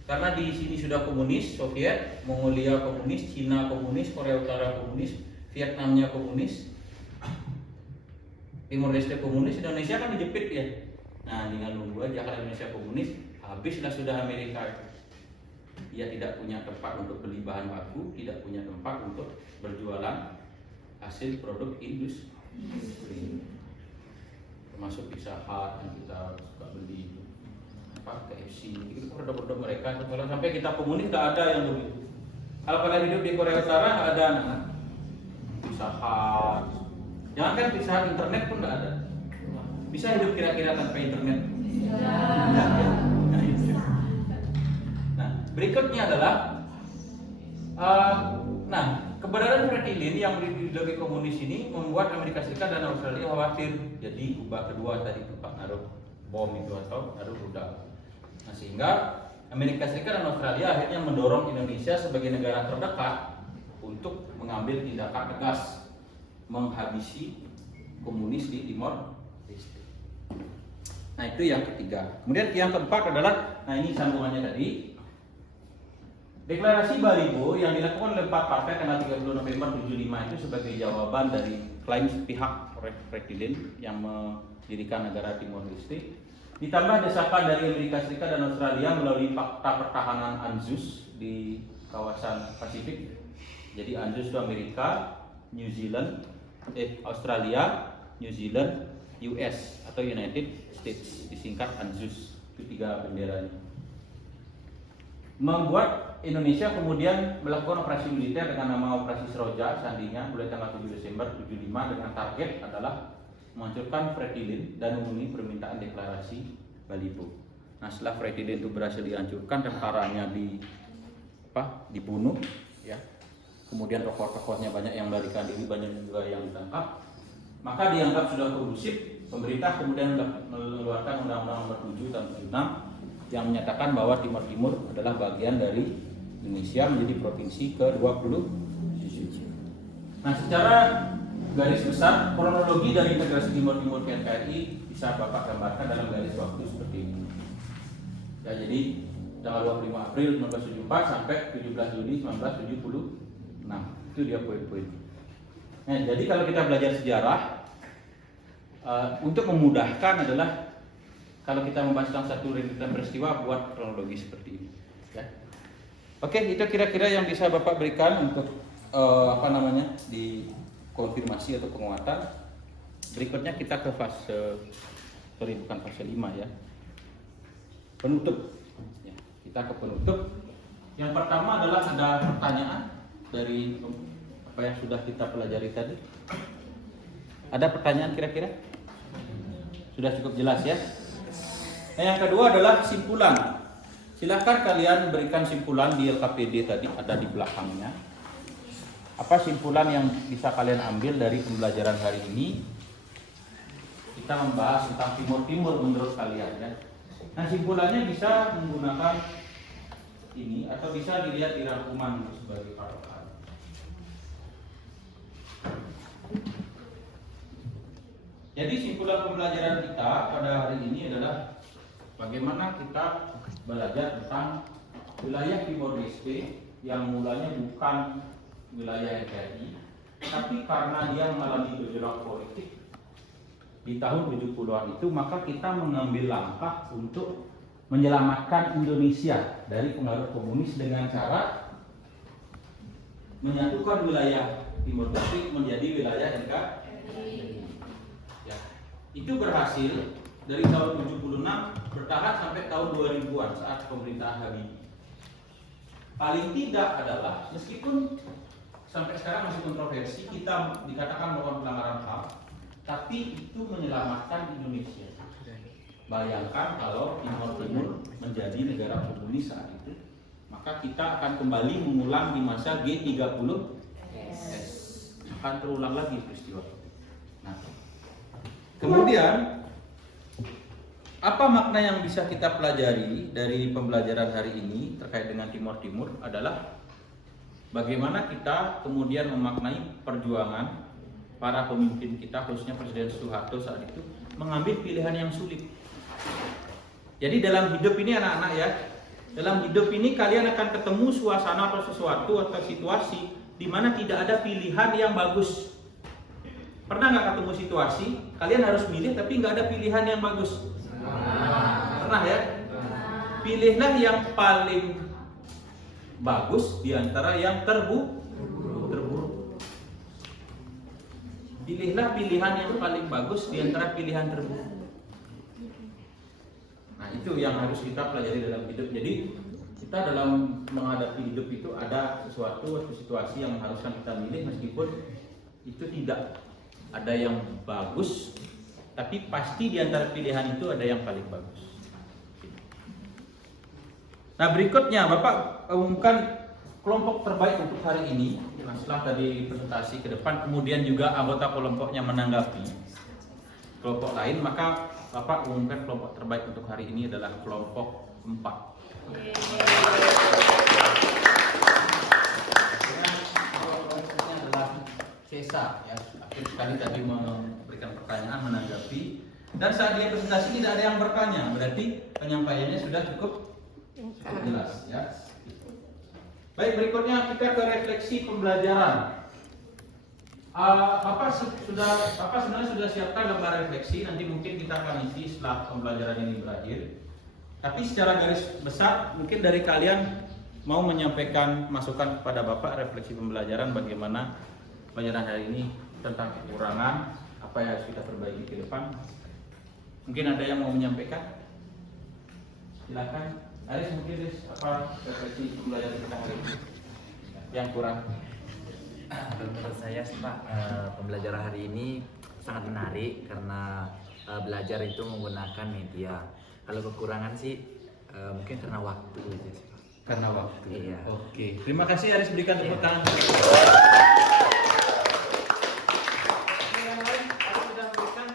Karena di sini sudah komunis, Soviet, Mongolia komunis, Cina komunis, Korea Utara komunis, Vietnamnya komunis, Timor Leste komunis, Indonesia kan dijepit ya. Nah, tinggal nunggu aja kalau Indonesia komunis, habislah sudah Amerika. Dia tidak punya tempat untuk beli bahan baku, tidak punya tempat untuk berjualan hasil produk industri, termasuk Pizza Hut yang kita suka beli, KFC, itu produk-produk mereka. Kalau sampai kita komunis nggak ada yang begitu. Kalau kalian hidup di Korea Utara nggak ada anak Pizza Hut. Jangan kan Pizza Hut, internet pun nggak ada. Bisa hidup kira-kira tanpa internet? Nah, berikutnya adalah keberadaan Fretilin yang ideologi komunis ini membuat Amerika Serikat dan Australia khawatir. Jadi kubah kedua tadi tempat naruh bom itu atau naruh rudal. Nah, sehingga Amerika Serikat dan Australia akhirnya mendorong Indonesia sebagai negara terdekat untuk mengambil tindakan tegas menghabisi komunis di Timor Leste. Nah, itu yang ketiga. Kemudian yang keempat adalah, nah ini sambungannya tadi, Deklarasi Balibo yang dilakukan oleh 4 partai tanggal 30 November 75 itu sebagai jawaban dari klaim pihak Fretilin yang mendirikan negara Timor Leste, ditambah desakan dari Amerika Serikat dan Australia melalui fakta pertahanan ANZUS di kawasan Pasifik. Jadi ANZUS itu Amerika, New Zealand, Australia, New Zealand, US atau United States, disingkat ANZUS, itu 3 benderanya. Membuat Indonesia kemudian melakukan operasi militer dengan nama Operasi Seroja sandinya mulai tanggal 7 Desember 75 dengan target adalah menghancurkan Fretilin dan memenuhi permintaan deklarasi Balibo. Nah, setelah Fretilin itu berhasil dihancurkan, tentaranya dibunuh, ya. Kemudian tokoh-tokohnya banyak yang melarikan diri, banyak juga yang ditangkap. Maka dianggap sudah kondusif. Pemerintah kemudian mengeluarkan Undang-Undang Nomor 7 tahun 76 yang menyatakan bahwa Timor Timur adalah bagian dari Indonesia menjadi provinsi ke-27. Nah, secara garis besar kronologi dari integrasi Timor Timur ke NKRI bisa Bapak gambarkan dalam garis waktu seperti ini. Ya, jadi tanggal 25 April 1974 sampai 17 Juli 1976. Itu dia poin-poin. Nah, jadi kalau kita belajar sejarah, untuk memudahkan adalah kalau kita membahas tentang satu rentetan peristiwa, buat kronologi seperti ini. Ya. Oke, itu kira-kira yang bisa Bapak berikan untuk dikonfirmasi atau penguatan. Berikutnya kita ke fase, bukan fase 5 ya. Penutup. Ya, kita ke penutup. Yang pertama adalah ada pertanyaan dari apa yang sudah kita pelajari tadi. Ada pertanyaan kira-kira? Sudah cukup jelas ya? Nah, yang kedua adalah simpulan. Silahkan kalian berikan simpulan di LKPD tadi, ada di belakangnya. Apa simpulan yang bisa kalian ambil dari pembelajaran hari ini? Kita membahas tentang Timur Timur menurut kalian ya. Nah, simpulannya bisa menggunakan ini atau bisa dilihat di rangkuman sebagai patokan. Jadi simpulan pembelajaran kita pada hari ini adalah bagaimana kita belajar tentang wilayah Timor Leste yang mulanya bukan wilayah NKRI, tapi karena dia mengalami gejolak politik di tahun 70-an itu, maka kita mengambil langkah untuk menyelamatkan Indonesia dari pengaruh komunis dengan cara menyatukan wilayah Timor Leste menjadi wilayah NKRI. Ya, itu berhasil dari tahun 76 bertahan sampai tahun 2000-an saat pemerintahan Habibie. Paling tidak adalah meskipun sampai sekarang masih kontroversi, kita dikatakan melakukan pelanggaran HAM, tapi itu menyelamatkan Indonesia. Bayangkan kalau Timor Timur menjadi negara komunis saat itu, maka kita akan kembali mengulang di masa G30S. Akan terulang lagi peristiwa itu. Nah, kemudian apa makna yang bisa kita pelajari dari pembelajaran hari ini terkait dengan Timor Timur adalah bagaimana kita kemudian memaknai perjuangan para pemimpin kita, khususnya Presiden Soeharto saat itu, mengambil pilihan yang sulit. Jadi dalam hidup ini anak-anak ya, dalam hidup ini kalian akan ketemu suasana atau sesuatu atau situasi di mana tidak ada pilihan yang bagus. Pernah nggak ketemu situasi, kalian harus milih tapi nggak ada pilihan yang bagus? Pernah ya? Pilihlah yang paling bagus di antara yang terburuk. Pilihlah pilihan yang paling bagus di antara pilihan terburuk. Nah, itu yang harus kita pelajari dalam hidup. Jadi, kita dalam menghadapi hidup itu ada sesuatu atau situasi yang mengharuskan kita milih meskipun itu tidak ada yang bagus, tapi pasti di antara pilihan itu ada yang paling bagus. Nah, berikutnya Bapak umumkan kelompok terbaik untuk hari ini. Nah, setelah tadi presentasi ke depan, kemudian juga anggota kelompoknya menanggapi kelompok lain, maka Bapak umumkan kelompok terbaik untuk hari ini adalah kelompok 4. Kelompoknya adalah Cesa, ya. Akhir sekali tadi memberikan pertanyaan, menanggapi, dan saat dia presentasi tidak ada yang bertanya, berarti penyampaiannya sudah cukup jelas, ya. Baik, berikutnya kita ke refleksi pembelajaran. Bapak sebenarnya sudah siapkan lembar refleksi, nanti mungkin kita akan isi setelah pembelajaran ini berakhir. Tapi secara garis besar, mungkin dari kalian mau menyampaikan masukan kepada Bapak refleksi pembelajaran bagaimana pelajaran hari ini tentang kekurangan, apa yang harus kita perbaiki ke depan. Mungkin ada yang mau menyampaikan? Silakan. Aris, mungkin apa refleksi pembelajaran kita hari ini yang kurang? Menurut saya sih Pak, pembelajaran hari ini sangat menarik karena belajar itu menggunakan media. Kalau kekurangan sih mungkin karena waktu aja sih Pak. Karena waktu. Iya. Oke. Terima kasih Aris, berikan tepuk tangan. Yang lain Aris sudah memberikan.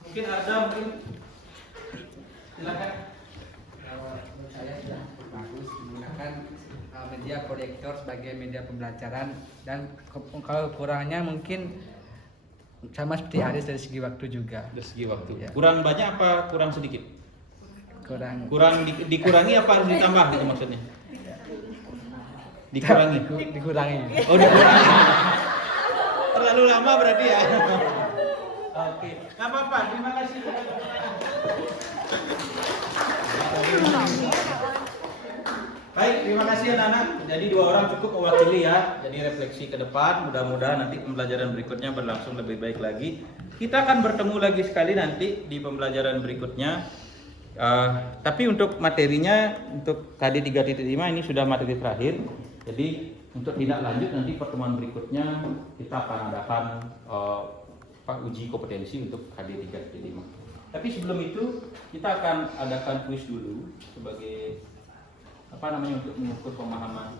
Mungkin ada silakan. Menurut saya sudah bagus menggunakan media proyektor sebagai media pembelajaran, dan kalau kurangnya mungkin sama seperti Aris dari segi waktu juga. Dari segi waktu. Ya. Kurang banyak apa kurang sedikit? Dikurangi apa harus ditambah gitu maksudnya? Dikurangi. Dikurangi. Oh, dikurangi. Terlalu lama berarti ya. Oke. Nggak apa-apa. Terima kasih. Baik, terima kasih anak-anak. Jadi 2 orang cukup mewakili ya. Jadi refleksi ke depan. Mudah-mudahan nanti pembelajaran berikutnya berlangsung lebih baik lagi. Kita akan bertemu lagi sekali nanti di pembelajaran berikutnya. Tapi untuk materinya, untuk tadi 3.5 ini sudah materi terakhir. Jadi untuk tindak lanjut nanti pertemuan berikutnya kita akan adakan uji kompetensi untuk KD 3.5. Tapi sebelum itu kita akan adakan kuis dulu sebagai untuk mengukur pemahaman.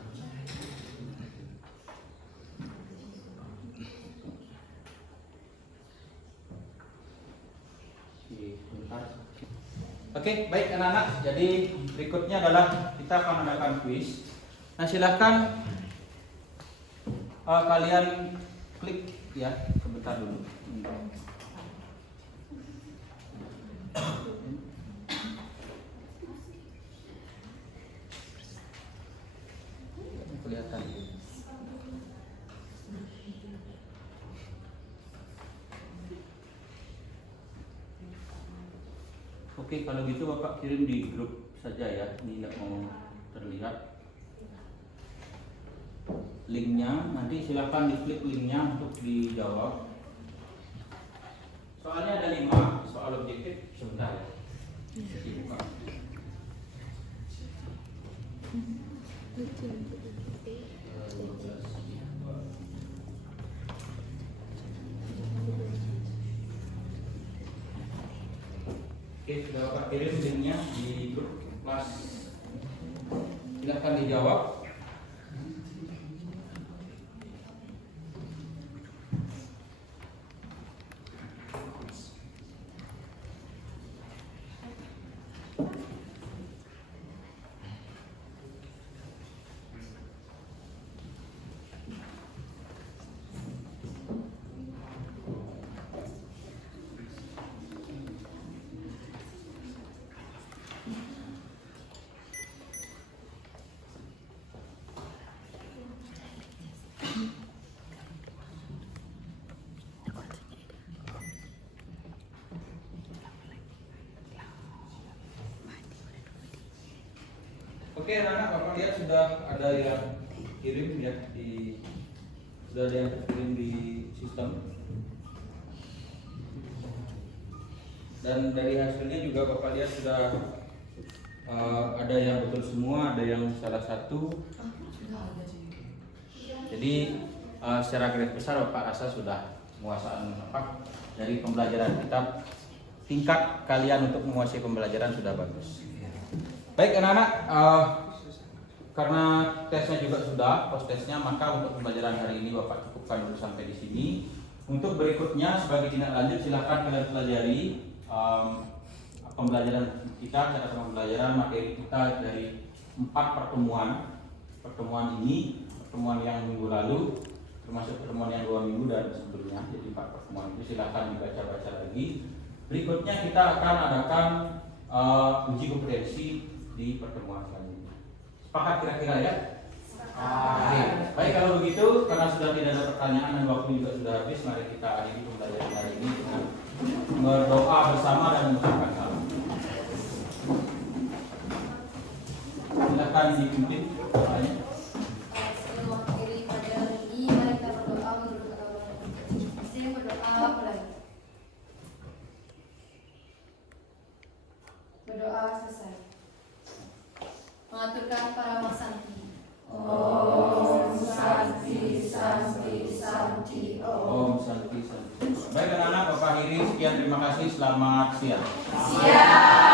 Oke, Oke, baik anak-anak. Jadi berikutnya adalah kita akan mengadakan kuis. Nah, silahkan kalian klik ya sebentar dulu. Kelihatan. Oke, kalau gitu Bapak kirim di grup saja ya. Ini tidak mau terlihat linknya. Nanti silakan diklik linknya untuk dijawab. Soalnya ada 5 soal objektif. Sebentar ya. Dibuka. Oke, sudah Bapak kirim linknya di grup kelas. Silahkan dijawab. Oke, anak-anak, Bapak lihat sudah ada yang kirim ya sudah ada yang kirim di sistem. Dan dari hasilnya juga Bapak lihat sudah ada yang betul semua, ada yang salah satu. Jadi secara garis besar Bapak rasa sudah menguasai dari pembelajaran kitab. Tingkat kalian untuk menguasai pembelajaran sudah bagus. Baik anak-anak, karena tesnya juga sudah, post tesnya, maka untuk pembelajaran hari ini Bapak cukupkan dulu sampai di sini. Untuk berikutnya sebagai tindak lanjut silahkan kalian pelajari pembelajaran kita, cara pembelajaran materi kita dari 4 pertemuan. Pertemuan ini, pertemuan yang minggu lalu, termasuk pertemuan yang 2 minggu dan sebelumnya. Jadi 4 pertemuan itu silahkan dibaca-baca lagi. Berikutnya kita akan adakan uji kompetensi di pertemuan selanjutnya. Sepakat kira-kira ya? Oke. Baik, kalau begitu karena sudah tidak ada pertanyaan dan waktu juga sudah habis, mari kita akhiri pembelajaran hari ini dengan berdoa bersama dan mengucapkan salam. Silakan dipimpin doanya. Berdoa selesai. Mengaturkan para Santi. Om Santi Santi Santi Om Santi Santi. Baik anak-anak, Bapak akhiri. Sekian, terima kasih. Selamat siang. Siang.